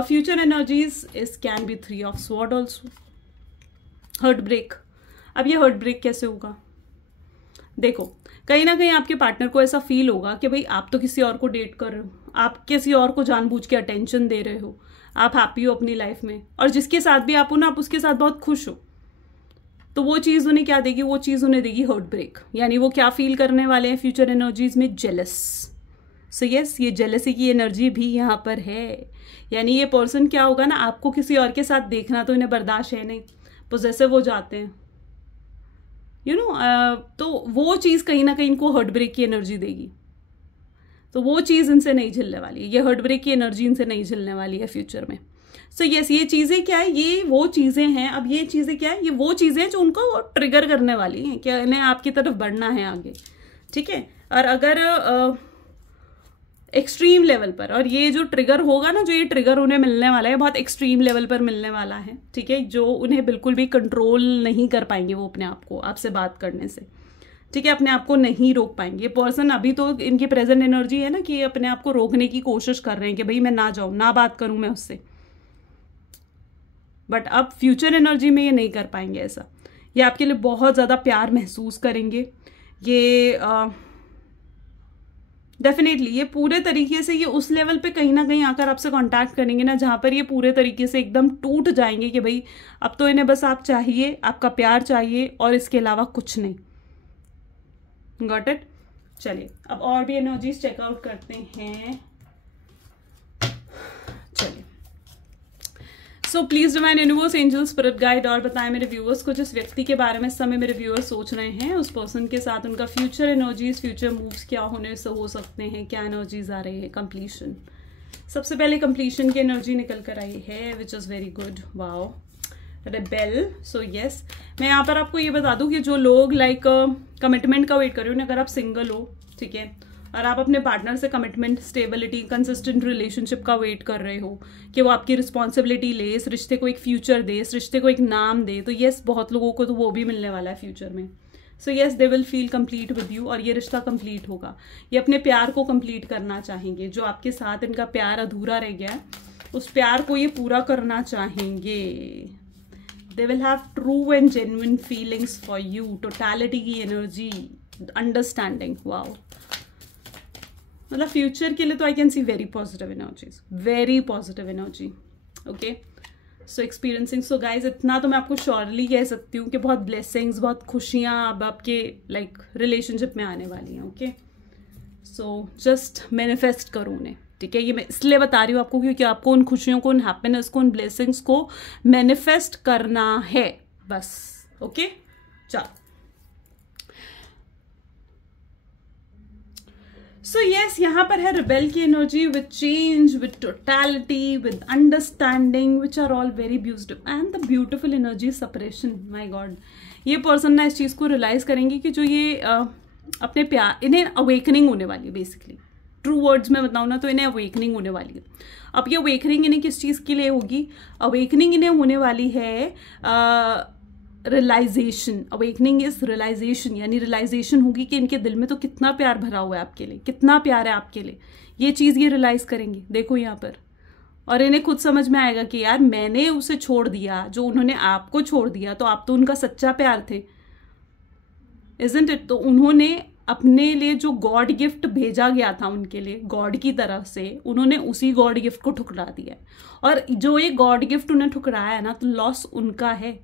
future energies is can be 3 of sword also. Heartbreak. अब ये हार्ट ब्रेक कैसे होगा? देखो, कहीं ना कहीं आपके पार्टनर को ऐसा फील होगा कि भाई आप तो किसी और को डेट कर रहे हो, आप किसी और को जानबूझ के अटेंशन दे रहे हो, आप हैप्पी हो अपनी लाइफ में, और जिसके साथ भी आप हो ना, आप उसके साथ बहुत खुश हो। तो वो चीज उन्हें क्या देगी? वो चीज उन्हें देगी हार्ट ब्रेक। यानी वो क्या फील करने वाले हैं फ्यूचर एनर्जीज में? जेलस। सो यस, ये जेलसी की एनर्जी भी यहाँ पर है। यानी ये पर्सन क्या होगा ना, आपको किसी और के साथ देखना तो इन्हें बर्दाश्त है नहीं, पोजेसिव हो जाते हैं, यू नो। तो वो चीज कहीं ना कहीं इनको हार्ट ब्रेक की एनर्जी देगी। तो वो चीज इनसे नहीं झिलने वाली है, ये हार्ट ब्रेक की एनर्जी इनसे नहीं झिलने वाली है फ्यूचर में। सो यस, ये चीजें क्या है? ये वो चीजें हैं। अब ये चीजें क्या है? ये वो चीजें जो उनको ट्रिगर करने वाली हैं कि इन्हें आपकी तरफ बढ़ना है आगे। ठीक है, और अगर एक्सट्रीम लेवल पर, और ये जो ट्रिगर होगा ना, जो ये ट्रिगर उन्हें मिलने वाला है, बहुत एक्सट्रीम लेवल पर मिलने वाला है। ठीक है, जो उन्हें बिल्कुल भी कंट्रोल नहीं कर पाएंगे वो अपने आप को आपसे बात करने से। ठीक है, अपने आप को नहीं रोक पाएंगे। पर्सन अभी तो इनकी प्रेजेंट एनर्जी है ना कि ये अपने आप को रोकने की कोशिश कर रहे हैं कि भाई मैं ना जाऊं, ना बात करूं मैं उससे, बट अब फ्यूचर एनर्जी में ये नहीं कर पाएंगे ऐसा। ये आपके लिए बहुत ज्यादा प्यार महसूस करेंगे। ये डेफिनेटली ये पूरे तरीके से ये उस लेवल पे कहीं ना कहीं आकर आपसे कांटेक्ट करेंगे ना, जहां पर ये पूरे तरीके से एकदम टूट जाएंगे कि भाई अब तो इन्हें बस आप चाहिए, आपका प्यार चाहिए, और इसके अलावा कुछ नहीं। Got it? चलिए अब और भी एनर्जीज चेकआउट करते हैं। चलिए, सो please divine universe, angel, spirit guide, और बताएं मेरे व्यूअर्स को जिस व्यक्ति के बारे में इस समय मेरे व्यूअर्स सोच रहे हैं, उस पर्सन के साथ उनका फ्यूचर एनर्जीज, फ्यूचर मूव्स क्या होने से हो सकते हैं, क्या एनर्जीज आ रही है? कंप्लीशन। सबसे पहले कंप्लीशन की एनर्जी निकल कर आई है, which is very good. Wow, rebel. So yes, मैं यहाँ पर आपको ये बता दूं कि जो लोग लाइक कमिटमेंट का वेट कर रहे हो, अगर आप सिंगल हो, ठीक है, और आप अपने पार्टनर से कमिटमेंट, स्टेबिलिटी, कंसिस्टेंट रिलेशनशिप का वेट कर रहे हो कि वो आपकी रिस्पॉन्सिबिलिटी ले, इस रिश्ते को एक फ्यूचर दे, इस रिश्ते को एक नाम दे, तो यस बहुत लोगों को तो वो भी मिलने वाला है फ्यूचर में। So yes they will feel complete with you, और ये रिश्ता कंप्लीट होगा। ये अपने प्यार को कंप्लीट करना चाहेंगे, जो आपके साथ इनका प्यार अधूरा रह गया है उस प्यार को ये पूरा करना चाहेंगे। They will have true and genuine feelings for you, totality की एनर्जी, अंडरस्टैंडिंग। वाओ, मतलब फ्यूचर के लिए तो I can see very positive energies, very positive energy. Okay, so experiencing, so guys इतना तो मैं आपको श्योरली कह सकती हूँ कि बहुत ब्लेसिंग्स, बहुत खुशियाँ अब आपके लाइक रिलेशनशिप में आने वाली हैं। ओके, सो जस्ट मैनिफेस्ट करो उन्हें, ठीक है। ये मैं इसलिए बता रही हूँ आपको क्योंकि आपको उन खुशियों को, उन हैप्पीनेस को, उन ब्लेसिंग्स को मैनिफेस्ट करना है बस। ओके, चलो। सो यस, यहाँ पर है रिबेल की energy with change, with totality, with understanding, which are all very beautiful, and the beautiful energy separation. My god, ये पर्सन ना इस चीज को रियलाइज करेंगे कि जो ये अपने प्यार, इन्हें अवेकनिंग होने वाली है। बेसिकली ट्रू वर्ड्स में बताऊँ ना तो इन्हें अवेकनिंग होने वाली है। अब ये अवेकनिंग इन्हें किस चीज के लिए होगी? अवेकनिंग इन्हें होने वाली है रियलाइजेशन। अवेकनिंग इज रियलाइजेशन, यानी रियलाइजेशन होगी कि इनके दिल में तो कितना प्यार भरा हुआ है आपके लिए, कितना प्यार है आपके लिए। ये चीज ये रियलाइज करेंगे, देखो यहाँ पर, और इन्हें खुद समझ में आएगा कि यार मैंने उसे छोड़ दिया, जो उन्होंने आपको छोड़ दिया, तो आप तो उनका सच्चा प्यार थे, इजंट इट? तो उन्होंने अपने लिए जो गॉड गिफ्ट भेजा गया था उनके लिए गॉड की तरफ से, उन्होंने उसी गॉड गिफ्ट को ठुकरा दिया। और जो ये गॉड गिफ्ट उन्हें ठुकराया है ना, तो लॉस उनका है,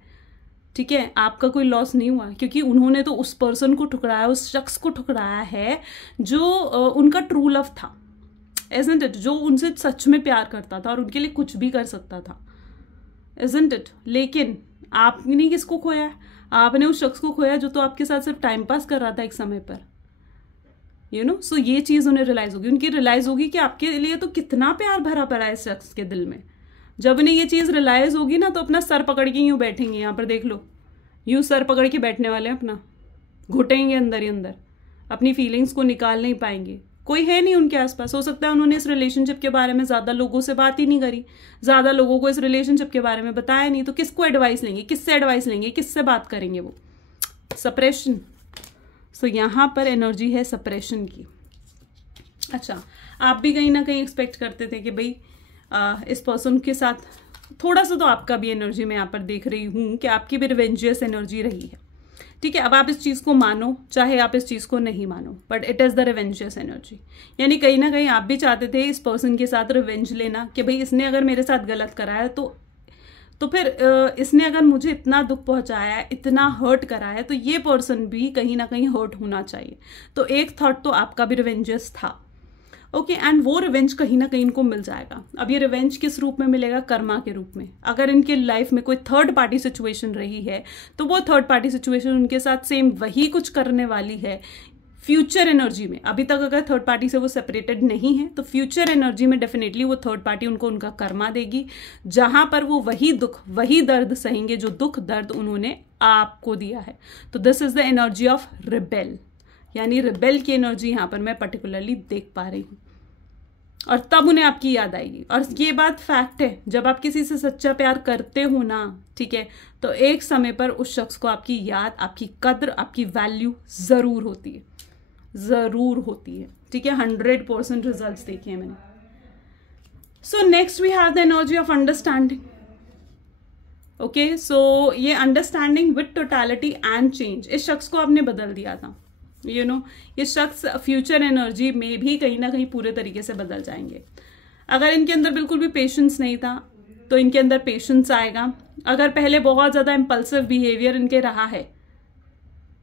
ठीक है, आपका कोई लॉस नहीं हुआ, क्योंकि उन्होंने तो उस पर्सन को ठुकराया, उस शख्स को ठुकराया है जो उनका ट्रू लव था, इजंट इट? जो उनसे सच में प्यार करता था और उनके लिए कुछ भी कर सकता था, इजंट इट? लेकिन आपने किसको खोया है? आपने उस शख्स को खोया जो तो आपके साथ सिर्फ टाइम पास कर रहा था एक समय पर, यू नो। सो ये चीज उन्हें रियलाइज होगी, उनकी रियलाइज होगी कि आपके लिए तो कितना प्यार भरा पड़ा है इस शख्स के दिल में। जब इन्हें ये चीज रियलाइज होगी ना, तो अपना सर पकड़ के यूं बैठेंगे, यहाँ पर देख लो, यूं सर पकड़ के बैठने वाले हैं, अपना घुटेंगे अंदर ही अंदर, अपनी फीलिंग्स को निकाल नहीं पाएंगे। कोई है नहीं उनके आसपास। हो सकता है उन्होंने इस रिलेशनशिप के बारे में ज्यादा लोगों से बात ही नहीं करी, ज्यादा लोगों को इस रिलेशनशिप के बारे में बताया नहीं, तो किसको एडवाइस लेंगे, किससे एडवाइस लेंगे, किससे बात करेंगे? वो सप्रेशन। सो यहाँ पर एनर्जी है सप्रेशन की। अच्छा, आप भी कहीं ना कहीं एक्सपेक्ट करते थे कि भाई इस पर्सन के साथ थोड़ा सा तो आपका भी एनर्जी मैं यहाँ पर देख रही हूँ कि आपकी भी रिवेंजियस एनर्जी रही है, ठीक है। अब आप इस चीज को मानो चाहे आप इस चीज को नहीं मानो, but it is the revengeous energy. यानी कहीं ना कहीं आप भी चाहते थे इस पर्सन के साथ रिवेंज लेना, कि भाई इसने अगर मेरे साथ गलत करा है तो फिर इसने अगर मुझे इतना दुख पहुंचाया है, इतना हर्ट करा है, तो ये पर्सन भी कहीं ना कहीं हर्ट होना चाहिए। तो एक थॉट तो आपका भी रिवेंजियस था, ओके, एंड वो रिवेंज कहीं ना कहीं इनको मिल जाएगा। अब ये रिवेंज किस रूप में मिलेगा? कर्मा के रूप में। अगर इनके लाइफ में कोई थर्ड पार्टी सिचुएशन रही है, तो वो थर्ड पार्टी सिचुएशन उनके साथ सेम वही कुछ करने वाली है फ्यूचर एनर्जी में। अभी तक अगर थर्ड पार्टी से वो सेपरेटेड नहीं है, तो फ्यूचर एनर्जी में डेफिनेटली वो थर्ड पार्टी उनको उनका कर्मा देगी, जहां पर वो वही दुख, वही दर्द सहेंगे जो दुख दर्द उन्होंने आपको दिया है। तो this is the energy of rebel, यानी रिबेल की एनर्जी यहां पर मैं पर्टिकुलरली देख पा रही हूं, और तब उन्हें आपकी याद आएगी। और ये बात फैक्ट है, जब आप किसी से सच्चा प्यार करते हो ना, ठीक है, तो एक समय पर उस शख्स को आपकी याद, आपकी कद्र, आपकी वैल्यू जरूर होती है, जरूर होती है, ठीक है। 100% रिजल्ट्स देखे हैं मैंने। So next we have the energy of understanding. Okay, so ये understanding with totality and change, इस शख्स को आपने बदल दिया था, यू नो। ये शख्स फ्यूचर एनर्जी में भी कहीं ना कहीं पूरे तरीके से बदल जाएंगे। अगर इनके अंदर बिल्कुल भी पेशेंस नहीं था, तो इनके अंदर पेशेंस आएगा। अगर पहले बहुत ज्यादा इम्पल्सिव बिहेवियर इनके रहा है,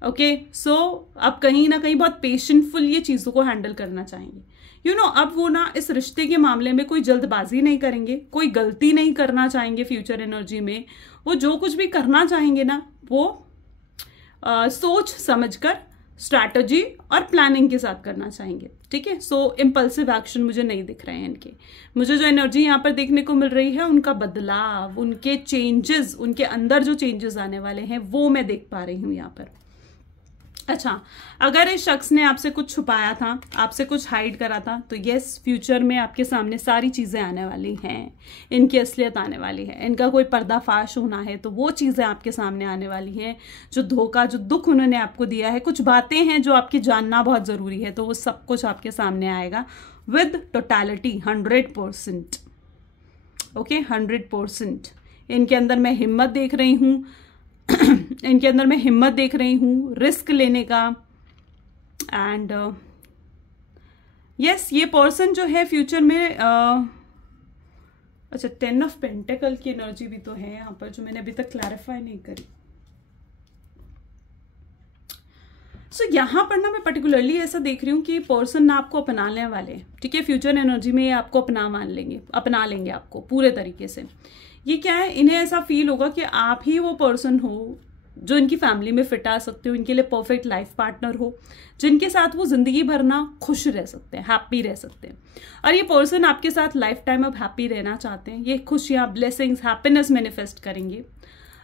ओके, सो अब कहीं ना कहीं बहुत पेशेंटफुल ये चीजों को हैंडल करना चाहेंगे, यू नो। अब वो ना इस रिश्ते के मामले में कोई जल्दबाजी नहीं करेंगे, कोई गलती नहीं करना चाहेंगे फ्यूचर एनर्जी में। वो जो कुछ भी करना चाहेंगे ना, वो सोच समझकर, स्ट्रैटेजी और प्लानिंग के साथ करना चाहेंगे, ठीक है। सो इम्पल्सिव एक्शन मुझे नहीं दिख रहे हैं इनके। मुझे जो एनर्जी यहाँ पर देखने को मिल रही है, उनका बदलाव, उनके चेंजेस, उनके अंदर जो चेंजेस आने वाले हैं, वो मैं देख पा रही हूँ यहाँ पर। अच्छा, अगर इस शख्स ने आपसे कुछ छुपाया था, आपसे कुछ हाइड करा था, तो यस, फ्यूचर में आपके सामने सारी चीज़ें आने वाली हैं, इनकी असलियत आने वाली है, इनका कोई पर्दाफाश होना है तो वो चीज़ें आपके सामने आने वाली हैं। जो धोखा, जो दुख उन्होंने आपको दिया है, कुछ बातें हैं जो आपकी जानना बहुत ज़रूरी है, तो वो सब कुछ आपके सामने आएगा विद टोटलिटी 100%। ओके, 100%। इनके अंदर मैं हिम्मत देख रही हूँ इनके अंदर मैं हिम्मत देख रही हूँ रिस्क लेने का। एंड यस, ये पर्सन जो है फ्यूचर में अच्छा, 10 ऑफ पेंटिकल की एनर्जी भी तो है यहाँ पर, जो मैंने अभी तक क्लैरिफाई नहीं करी। सो यहाँ पर ना मैं पर्टिकुलरली ऐसा देख रही हूँ कि पर्सन ना आपको अपनाने वाले, ठीक है, फ्यूचर एनर्जी में ये आपको अपना लेंगे आपको पूरे तरीके से। ये क्या है, इन्हें ऐसा फील होगा कि आप ही वो पर्सन हो जो इनकी फैमिली में फिट आ सकते हो, इनके लिए परफेक्ट लाइफ पार्टनर हो, जिनके साथ वो जिंदगी भर ना खुश रह सकते हैं, हैप्पी रह सकते हैं। और ये पर्सन आपके साथ लाइफ टाइम अब हैप्पी रहना चाहते हैं, ये खुशियाँ, ब्लेसिंग्स, हैप्पीनेस मैनिफेस्ट करेंगे।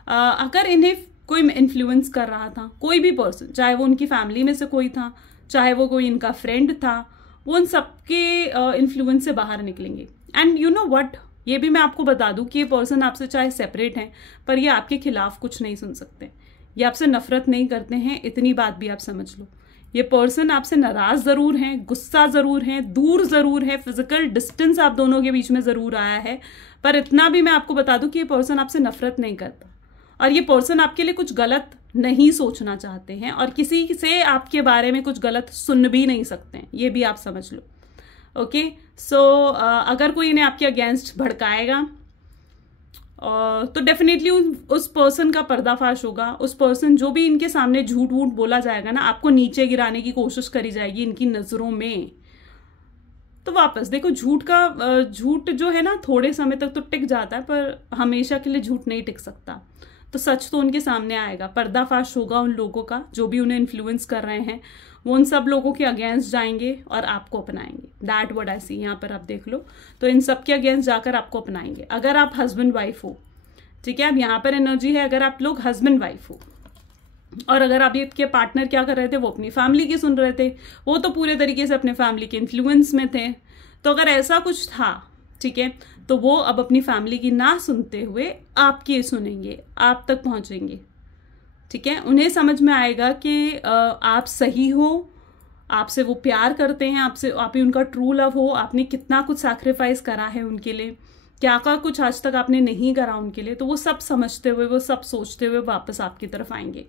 अगर इन्हें कोई इन्फ्लुएंस कर रहा था, कोई भी पर्सन, चाहे वो उनकी फैमिली में से कोई था, चाहे वो कोई इनका फ्रेंड था, वो उन सबके इन्फ्लुएंस से बाहर निकलेंगे। एंड यू नो व्हाट, ये भी मैं आपको बता दूं कि ये पर्सन आपसे चाहे सेपरेट हैं, पर ये आपके खिलाफ कुछ नहीं सुन सकते, ये आपसे नफरत नहीं करते हैं, इतनी बात भी आप समझ लो। ये पर्सन आपसे नाराज जरूर हैं, गुस्सा जरूर हैं, दूर जरूर है, फिजिकल डिस्टेंस आप दोनों के बीच में जरूर आया है, पर इतना भी मैं आपको बता दूं कि ये पर्सन आपसे नफरत नहीं करता, और ये पर्सन आपके लिए कुछ गलत नहीं सोचना चाहते हैं, और किसी से आपके बारे में कुछ गलत सुन भी नहीं सकते हैं, ये भी आप समझ लो। ओके, सो अगर कोई इन्हें आपके अगेंस्ट भड़काएगा तो डेफिनेटली उस पर्सन का पर्दाफाश होगा। उस पर्सन, जो भी इनके सामने झूठ वूठ बोला जाएगा ना, आपको नीचे गिराने की कोशिश करी जाएगी इनकी नजरों में, तो वापस देखो, झूठ जो है ना थोड़े समय तक तो टिक जाता है, पर हमेशा के लिए झूठ नहीं टिक सकता। तो सच तो उनके सामने आएगा, पर्दाफाश होगा उन लोगों का जो भी उन्हें इन्फ्लुएंस कर रहे हैं, वो उन सब लोगों के अगेंस्ट जाएंगे और आपको अपनाएंगे। दैट व्हाट आई सी, यहाँ पर आप देख लो, तो इन सब के अगेंस्ट जाकर आपको अपनाएंगे। अगर आप हस्बैंड वाइफ हो, ठीक है, अब यहाँ पर एनर्जी है, अगर आप लोग हस्बैंड वाइफ हो, और अगर आप आपके पार्टनर क्या कर रहे थे, वो अपनी फैमिली की सुन रहे थे, वो तो पूरे तरीके से अपने फैमिली के इन्फ्लुएंस में थे, तो अगर ऐसा कुछ था, ठीक है, तो वो अब अपनी फैमिली की ना सुनते हुए आपकी सुनेंगे, आप तक पहुंचेंगे, ठीक है। उन्हें समझ में आएगा कि आप सही हो, आपसे वो प्यार करते हैं, आपसे, आप ही उनका ट्रू लव हो, आपने कितना कुछ सैक्रिफाइस करा है उनके लिए, क्या का कुछ आज तक आपने नहीं करा उनके लिए, तो वो सब समझते हुए, वो सब सोचते हुए वापस आपकी तरफ आएंगे।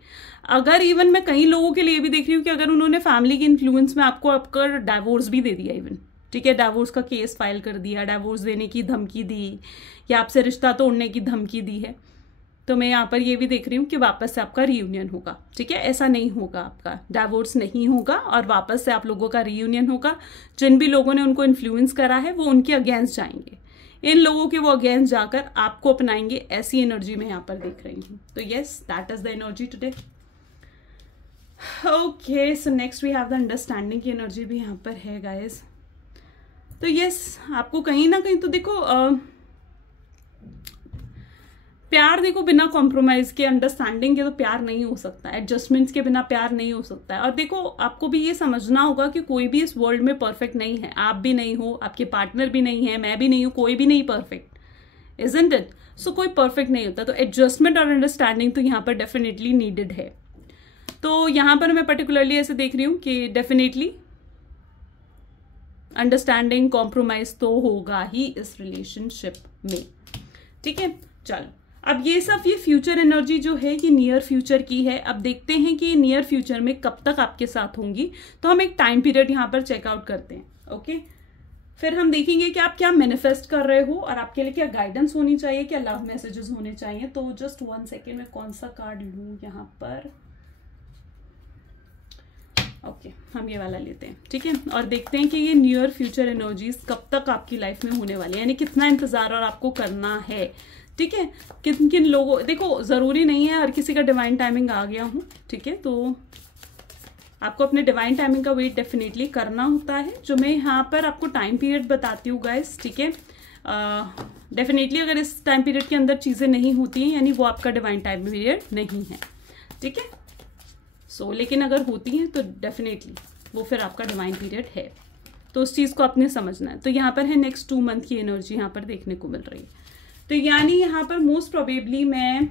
अगर इवन मैं कई लोगों के लिए भी देख रही हूँ कि अगर उन्होंने फैमिली के इन्फ्लुएंस में आपको आपका डाइवोर्स भी दे दिया, इवन, ठीक है, डाइवोर्स का केस फाइल कर दिया, डाइवोर्स देने की धमकी दी, या आपसे रिश्ता तोड़ने की धमकी दी है, तो मैं यहाँ पर ये भी देख रही हूँ कि वापस से आपका रीयूनियन होगा, ठीक है। ऐसा नहीं होगा, आपका डाइवोर्स नहीं होगा, और वापस से आप लोगों का रीयूनियन होगा। जिन भी लोगों ने उनको इन्फ्लुएंस करा है, वो उनके अगेंस्ट जाएंगे, इन लोगों के वो अगेंस्ट जाकर आपको अपनाएंगे, ऐसी एनर्जी मैं यहाँ पर देख रही हूँ। तो yes, that is the energy today. Okay, so next we have the understanding की एनर्जी भी यहाँ पर है गाइज। तो यस, आपको कहीं ना कहीं तो देखो प्यार, देखो बिना कॉम्प्रोमाइज के, अंडरस्टैंडिंग के तो प्यार नहीं हो सकता, एडजस्टमेंट्स के बिना प्यार नहीं हो सकता है। और देखो, आपको भी ये समझना होगा कि कोई भी इस वर्ल्ड में परफेक्ट नहीं है, आप भी नहीं हो, आपके पार्टनर भी नहीं है, मैं भी नहीं हूं, कोई भी नहीं परफेक्ट, इजंट इट? सो कोई परफेक्ट नहीं होता, तो एडजस्टमेंट और अंडरस्टैंडिंग तो यहाँ पर डेफिनेटली नीडेड है। तो यहाँ पर मैं पर्टिकुलरली ऐसे देख रही हूँ कि डेफिनेटली अंडरस्टैंडिंग, कॉम्प्रोमाइज तो होगा ही इस रिलेशनशिप में, ठीक है। चलो, अब ये सब, ये फ्यूचर एनर्जी जो है, ये नियर फ्यूचर की है। अब देखते हैं कि नियर फ्यूचर में कब तक आपके साथ होंगी, तो हम एक टाइम पीरियड यहाँ पर चेकआउट करते हैं। ओके, फिर हम देखेंगे कि आप क्या मैनिफेस्ट कर रहे हो, और आपके लिए क्या गाइडेंस होनी चाहिए, क्या लव मैसेजेस होने चाहिए। तो जस्ट 1 सेकेंड में कौन सा कार्ड लूँ यहाँ पर। ओके, हम ये वाला लेते हैं, ठीक है, और देखते हैं कि ये नियर फ्यूचर एनर्जीज कब तक आपकी लाइफ में होने वाली है, यानी कितना इंतजार और आपको करना है, ठीक है। किन किन लोगों, देखो जरूरी नहीं है हर किसी का डिवाइन टाइमिंग आ गया हूँ, ठीक है, तो आपको अपने डिवाइन टाइमिंग का वेट डेफिनेटली करना होता है, जो मैं यहाँ पर आपको टाइम पीरियड बताती हूँ गाइस, ठीक है। डेफिनेटली अगर इस टाइम पीरियड के अंदर चीजें नहीं होती हैं, यानी वो आपका डिवाइन टाइम पीरियड नहीं है, ठीक है। लेकिन अगर होती हैं तो डेफिनेटली वो फिर आपका डिवाइन पीरियड है, तो उस चीज़ को आपने समझना है। तो यहाँ पर है नेक्स्ट 2 मंथ की एनर्जी यहाँ पर देखने को मिल रही है। तो यानी यहाँ पर मोस्ट प्रोबेबली मैं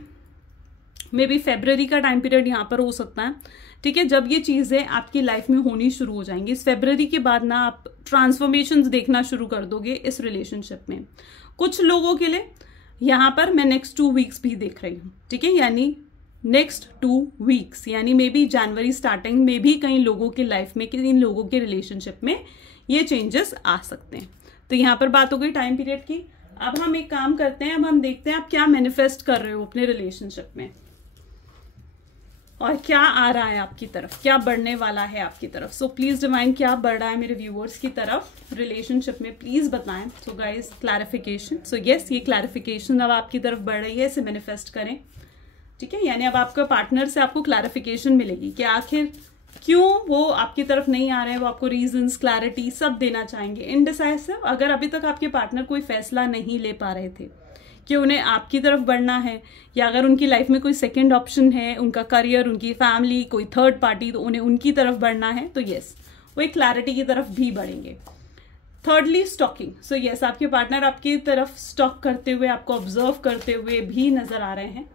मे बी फेब्रवरी का टाइम पीरियड यहाँ पर हो सकता है, ठीक है, जब ये चीज़ें आपकी लाइफ में होनी शुरू हो जाएंगी। इस फेब्रवरी के बाद ना आप ट्रांसफॉर्मेशंस देखना शुरू कर दोगे इस रिलेशनशिप में। कुछ लोगों के लिए यहाँ पर मैं नेक्स्ट 2 वीक्स भी देख रही हूँ, ठीक है, यानी नेक्स्ट 2 वीक्स, यानी मे बी जनवरी स्टार्टिंग में भी कई लोगों की लाइफ में, इन लोगों के रिलेशनशिप में ये चेंजेस आ सकते हैं। तो यहाँ पर बात हो गई टाइम पीरियड की। अब हम एक काम करते हैं, अब हम देखते हैं आप क्या मैनिफेस्ट कर रहे हो अपने रिलेशनशिप में, और क्या आ रहा है आपकी तरफ, क्या बढ़ने वाला है आपकी तरफ। सो प्लीज डिवाइन, क्या बढ़ रहा है मेरे व्यूअर्स की तरफ रिलेशनशिप में, प्लीज बताएं। So guys, clarification. So yes, ये क्लैरिफिकेशन अब आपकी तरफ बढ़ रही है, इसे मैनिफेस्ट करें, ठीक है। यानी अब आपके पार्टनर से आपको क्लैरिफिकेशन मिलेगी कि आखिर क्यों वो आपकी तरफ नहीं आ रहे हैं। वो आपको रीजंस, क्लैरिटी सब देना चाहेंगे। इनडिसाइसिव, अगर अभी तक आपके पार्टनर कोई फैसला नहीं ले पा रहे थे कि उन्हें आपकी तरफ बढ़ना है, या अगर उनकी लाइफ में कोई सेकंड ऑप्शन है, उनका करियर, उनकी फैमिली, कोई थर्ड पार्टी, तो उन्हें उनकी तरफ बढ़ना है, तो यस वो एक क्लैरिटी की तरफ भी बढ़ेंगे। Thirdly, stalking. सो यस, आपके पार्टनर आपकी तरफ स्टॉक करते हुए, आपको ऑब्जर्व करते हुए भी नजर आ रहे हैं।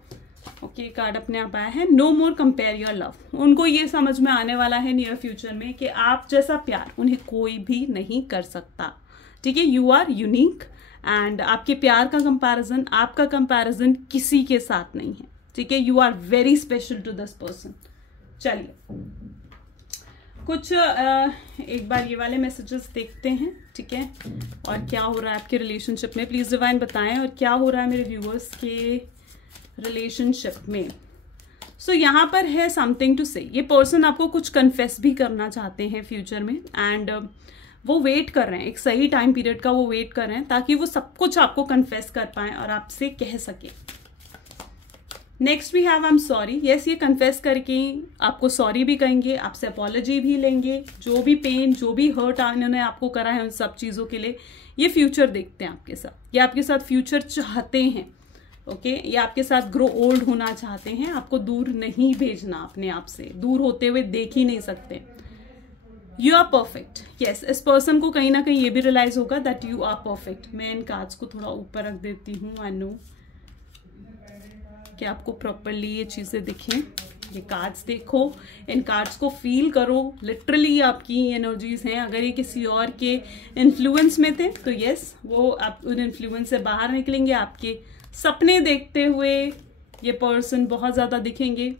ओके, कार्ड अपने आप आया है, no more compare your love. उनको ये समझ में आने वाला है नियर फ्यूचर में कि आप जैसा प्यार उन्हें कोई भी नहीं कर सकता, ठीक है। यू आर यूनिक, एंड आपके प्यार का कंपैरिजन, आपका कंपैरिजन किसी के साथ नहीं है, ठीक है। You are very special to this person. चलिए कुछ एक बार ये वाले मैसेजेस देखते हैं, ठीक है, और क्या हो रहा है आपके रिलेशनशिप में, प्लीज डिवाइन बताएं, और क्या हो रहा है मेरे व्यूअर्स के रिलेशनशिप में। सो यहाँ पर है समथिंग टू से, ये पर्सन आपको कुछ कन्फेस भी करना चाहते हैं फ्यूचर में, एंड वो वेट कर रहे हैं, एक सही टाइम पीरियड का वो वेट कर रहे हैं, ताकि वो सब कुछ आपको कन्फेस कर पाए और आपसे कह सके। Next we have I am sorry. Yes, ये कन्फेस करके आपको सॉरी भी कहेंगे, आपसे अपॉलॉजी भी लेंगे, जो भी पेन, जो भी हर्ट इन्होंने आपको करा है उन सब चीज़ों के लिए। ये फ्यूचर देखते हैं आपके साथ, ये आपके साथ फ्यूचर चाहते हैं, ओके, ये आपके साथ ग्रो ओल्ड होना चाहते हैं, आपको दूर नहीं भेजना, अपने आप से दूर होते हुए देख ही नहीं सकते। You are perfect. यस, इस पर्सन को कहीं ना कहीं ये भी रियलाइज होगा दैट यू आर परफेक्ट। मैं इन कार्ड्स को थोड़ा ऊपर रख देती हूँ, आई नो कि आपको प्रॉपरली ये चीजें दिखें। ये कार्ड्स देखो, इन कार्ड्स को फील करो, लिटरली आपकी एनर्जीज हैं। अगर ये किसी और के इन्फ्लुएंस में थे तो यस, वो आप उन इन्फ्लुएंस से बाहर निकलेंगे, आपके सपने देखते हुए ये पर्सन बहुत ज्यादा दिखेंगे।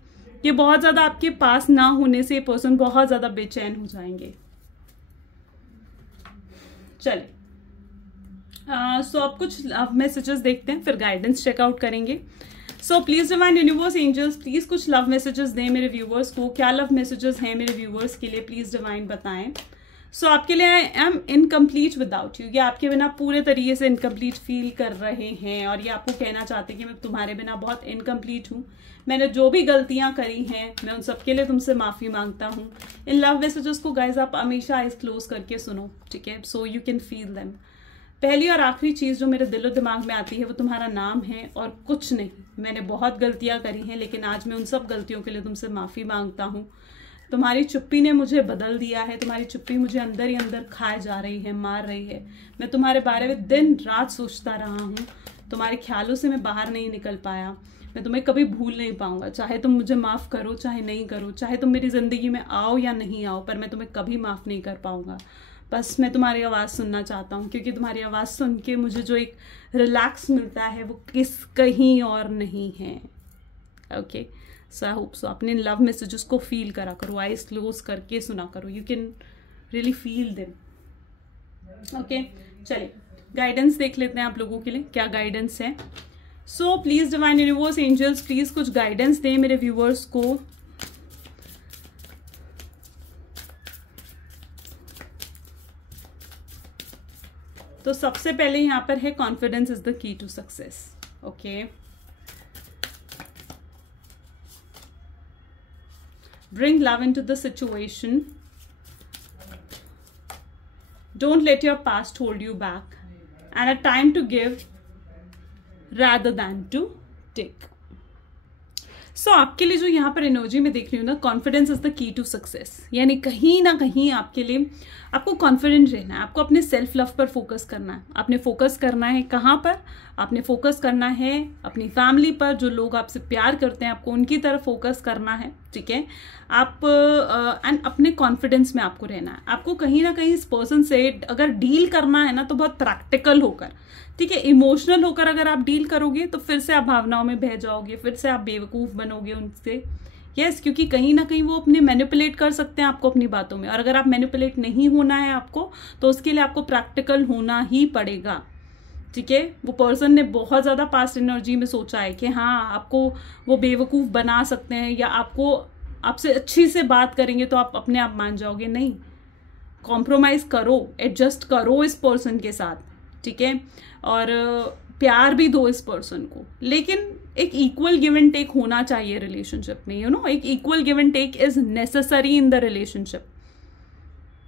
ये बहुत ज्यादा आपके पास ना होने से ये पर्सन बहुत ज्यादा बेचैन हो जाएंगे। चलिए, सो अब कुछ लव मैसेजेस देखते हैं, फिर गाइडेंस चेकआउट करेंगे। So please divine universe angels, please कुछ लव मैसेजेस दें मेरे व्यूवर्स को। क्या लव मैसेजेस हैं मेरे व्यूवर्स के लिए, प्लीज डिवाइन बताएं। सो आपके लिए I am incomplete without you, ये आपके बिना पूरे तरीके से इनकम्प्लीट फील कर रहे हैं, और ये आपको कहना चाहते हैं कि मैं तुम्हारे बिना बहुत इनकम्प्लीट हूँ। मैंने जो भी गलतियां करी हैं मैं उन सबके लिए तुमसे माफी मांगता हूँ। इन लव मैसेजेस को गाइज आप हमेशा आइज क्लोज करके सुनो, ठीक है, so you can feel them. पहली और आखिरी चीज जो मेरे दिलो दिमाग में आती है वो तुम्हारा नाम है और कुछ नहीं। मैंने बहुत गलतियां करी हैं, लेकिन आज मैं उन सब गलतियों के लिए तुमसे माफी मांगता हूँ। तुम्हारी चुप्पी ने मुझे बदल दिया है, तुम्हारी चुप्पी मुझे अंदर ही अंदर खाए जा रही है, मार रही है। मैं तुम्हारे बारे में दिन रात सोचता रहा हूँ, तुम्हारे ख्यालों से मैं बाहर नहीं निकल पाया। मैं तुम्हें कभी भूल नहीं पाऊंगा, चाहे तुम मुझे माफ करो चाहे नहीं करो, चाहे तुम मेरी जिंदगी में आओ या नहीं आओ, पर मैं तुम्हें कभी माफ नहीं कर पाऊंगा। बस मैं तुम्हारी आवाज़ सुनना चाहता हूँ, क्योंकि तुम्हारी आवाज़ सुन के मुझे जो एक रिलैक्स मिलता है वो कहीं और नहीं है। Okay, so I hope so अपने लव मैसेजेस को फील करा करो, आइज क्लोज करके सुना करो, you can really feel them. Okay, चलिए गाइडेंस देख लेते हैं आप लोगों के लिए, क्या गाइडेंस है। So please divine universe angels, please कुछ गाइडेंस दें मेरे व्यूवर्स को। तो सबसे पहले यहाँ पर है confidence is the key to success. Okay, bring love into the situation, don't let your past hold you back, and a time to give rather than to take. सो आपके लिए जो यहाँ पर एनर्जी में देख रही हूँ ना, confidence is the key to success. यानी कहीं ना कहीं आपके लिए आपको कॉन्फिडेंट रहना है, आपको अपने सेल्फ लव पर फोकस करना है। आपने फोकस करना है कहाँ पर? आपने फोकस करना है अपनी फैमिली पर, जो लोग आपसे प्यार करते हैं आपको उनकी तरफ फोकस करना है, ठीक है। आप एंड अपने कॉन्फिडेंस में आपको रहना है। आपको कहीं ना कहीं इस पर्सन से अगर डील करना है ना तो बहुत प्रैक्टिकल होकर, ठीक है। इमोशनल होकर अगर आप डील करोगे तो फिर से आप भावनाओं में बह जाओगे, फिर से आप बेवकूफ़ बनोगे उनसे। यस, क्योंकि कहीं ना कहीं वो अपने मैनिपुलेट कर सकते हैं आपको अपनी बातों में, और अगर आप मैनिपुलेट नहीं होना है आपको, तो उसके लिए आपको प्रैक्टिकल होना ही पड़ेगा, ठीक है। वो पर्सन ने बहुत ज़्यादा पास्ट एनर्जी में सोचा है कि हाँ आपको वो बेवकूफ़ बना सकते हैं, या आपको आपसे अच्छी से बात करेंगे तो आप अपने आप मान जाओगे। नहीं, कॉम्प्रोमाइज़ करो, एडजस्ट करो इस पर्सन के साथ, ठीक है। और प्यार भी दो इस पर्सन को, लेकिन एक इक्वल गिव एंड टेक होना चाहिए रिलेशनशिप में, यू नो। एक equal give and take is necessary in the relationship.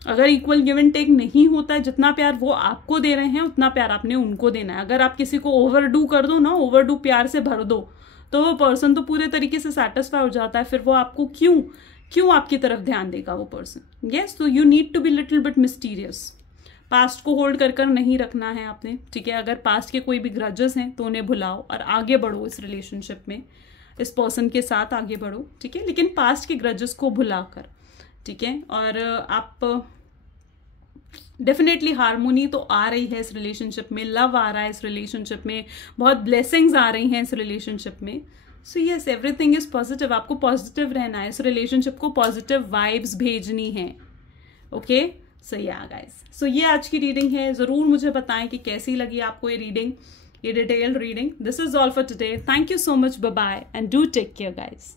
अगर इक्वल गिव एंड टेक नहीं होता है, जितना प्यार वो आपको दे रहे हैं उतना प्यार आपने उनको देना है। अगर आप किसी को ओवरडू कर दो ना, ओवरडू प्यार से भर दो, तो वो पर्सन तो पूरे तरीके से सेटिस्फाई हो जाता है। फिर वो आपको क्यों आपकी तरफ ध्यान देगा वो पर्सन? यस, तो you need to be little bit mysterious. Past को होल्ड कर नहीं रखना है आपने, ठीक है। अगर पास्ट के कोई भी ग्रजेस हैं तो उन्हें भुलाओ और आगे बढ़ो इस रिलेशनशिप में, इस पर्सन के साथ आगे बढ़ो, ठीक है। लेकिन पास्ट के ग्रजेस को भुलाकर, ठीक है। और आप डेफिनेटली हार्मोनी तो आ रही है इस रिलेशनशिप में, लव आ रहा है इस रिलेशनशिप में, बहुत ब्लेसिंग्स आ रही हैं इस रिलेशनशिप में। So yes, everything is positive. आपको पॉजिटिव रहना है, इस रिलेशनशिप को पॉजिटिव वाइब्स भेजनी है, ओके। सो या गाइस, सो ये आज की रीडिंग है। ज़रूर मुझे बताएं कि कैसी लगी आपको ये रीडिंग, ये detailed reading. This is all for today. Thank you so much, bye bye and do take care guys.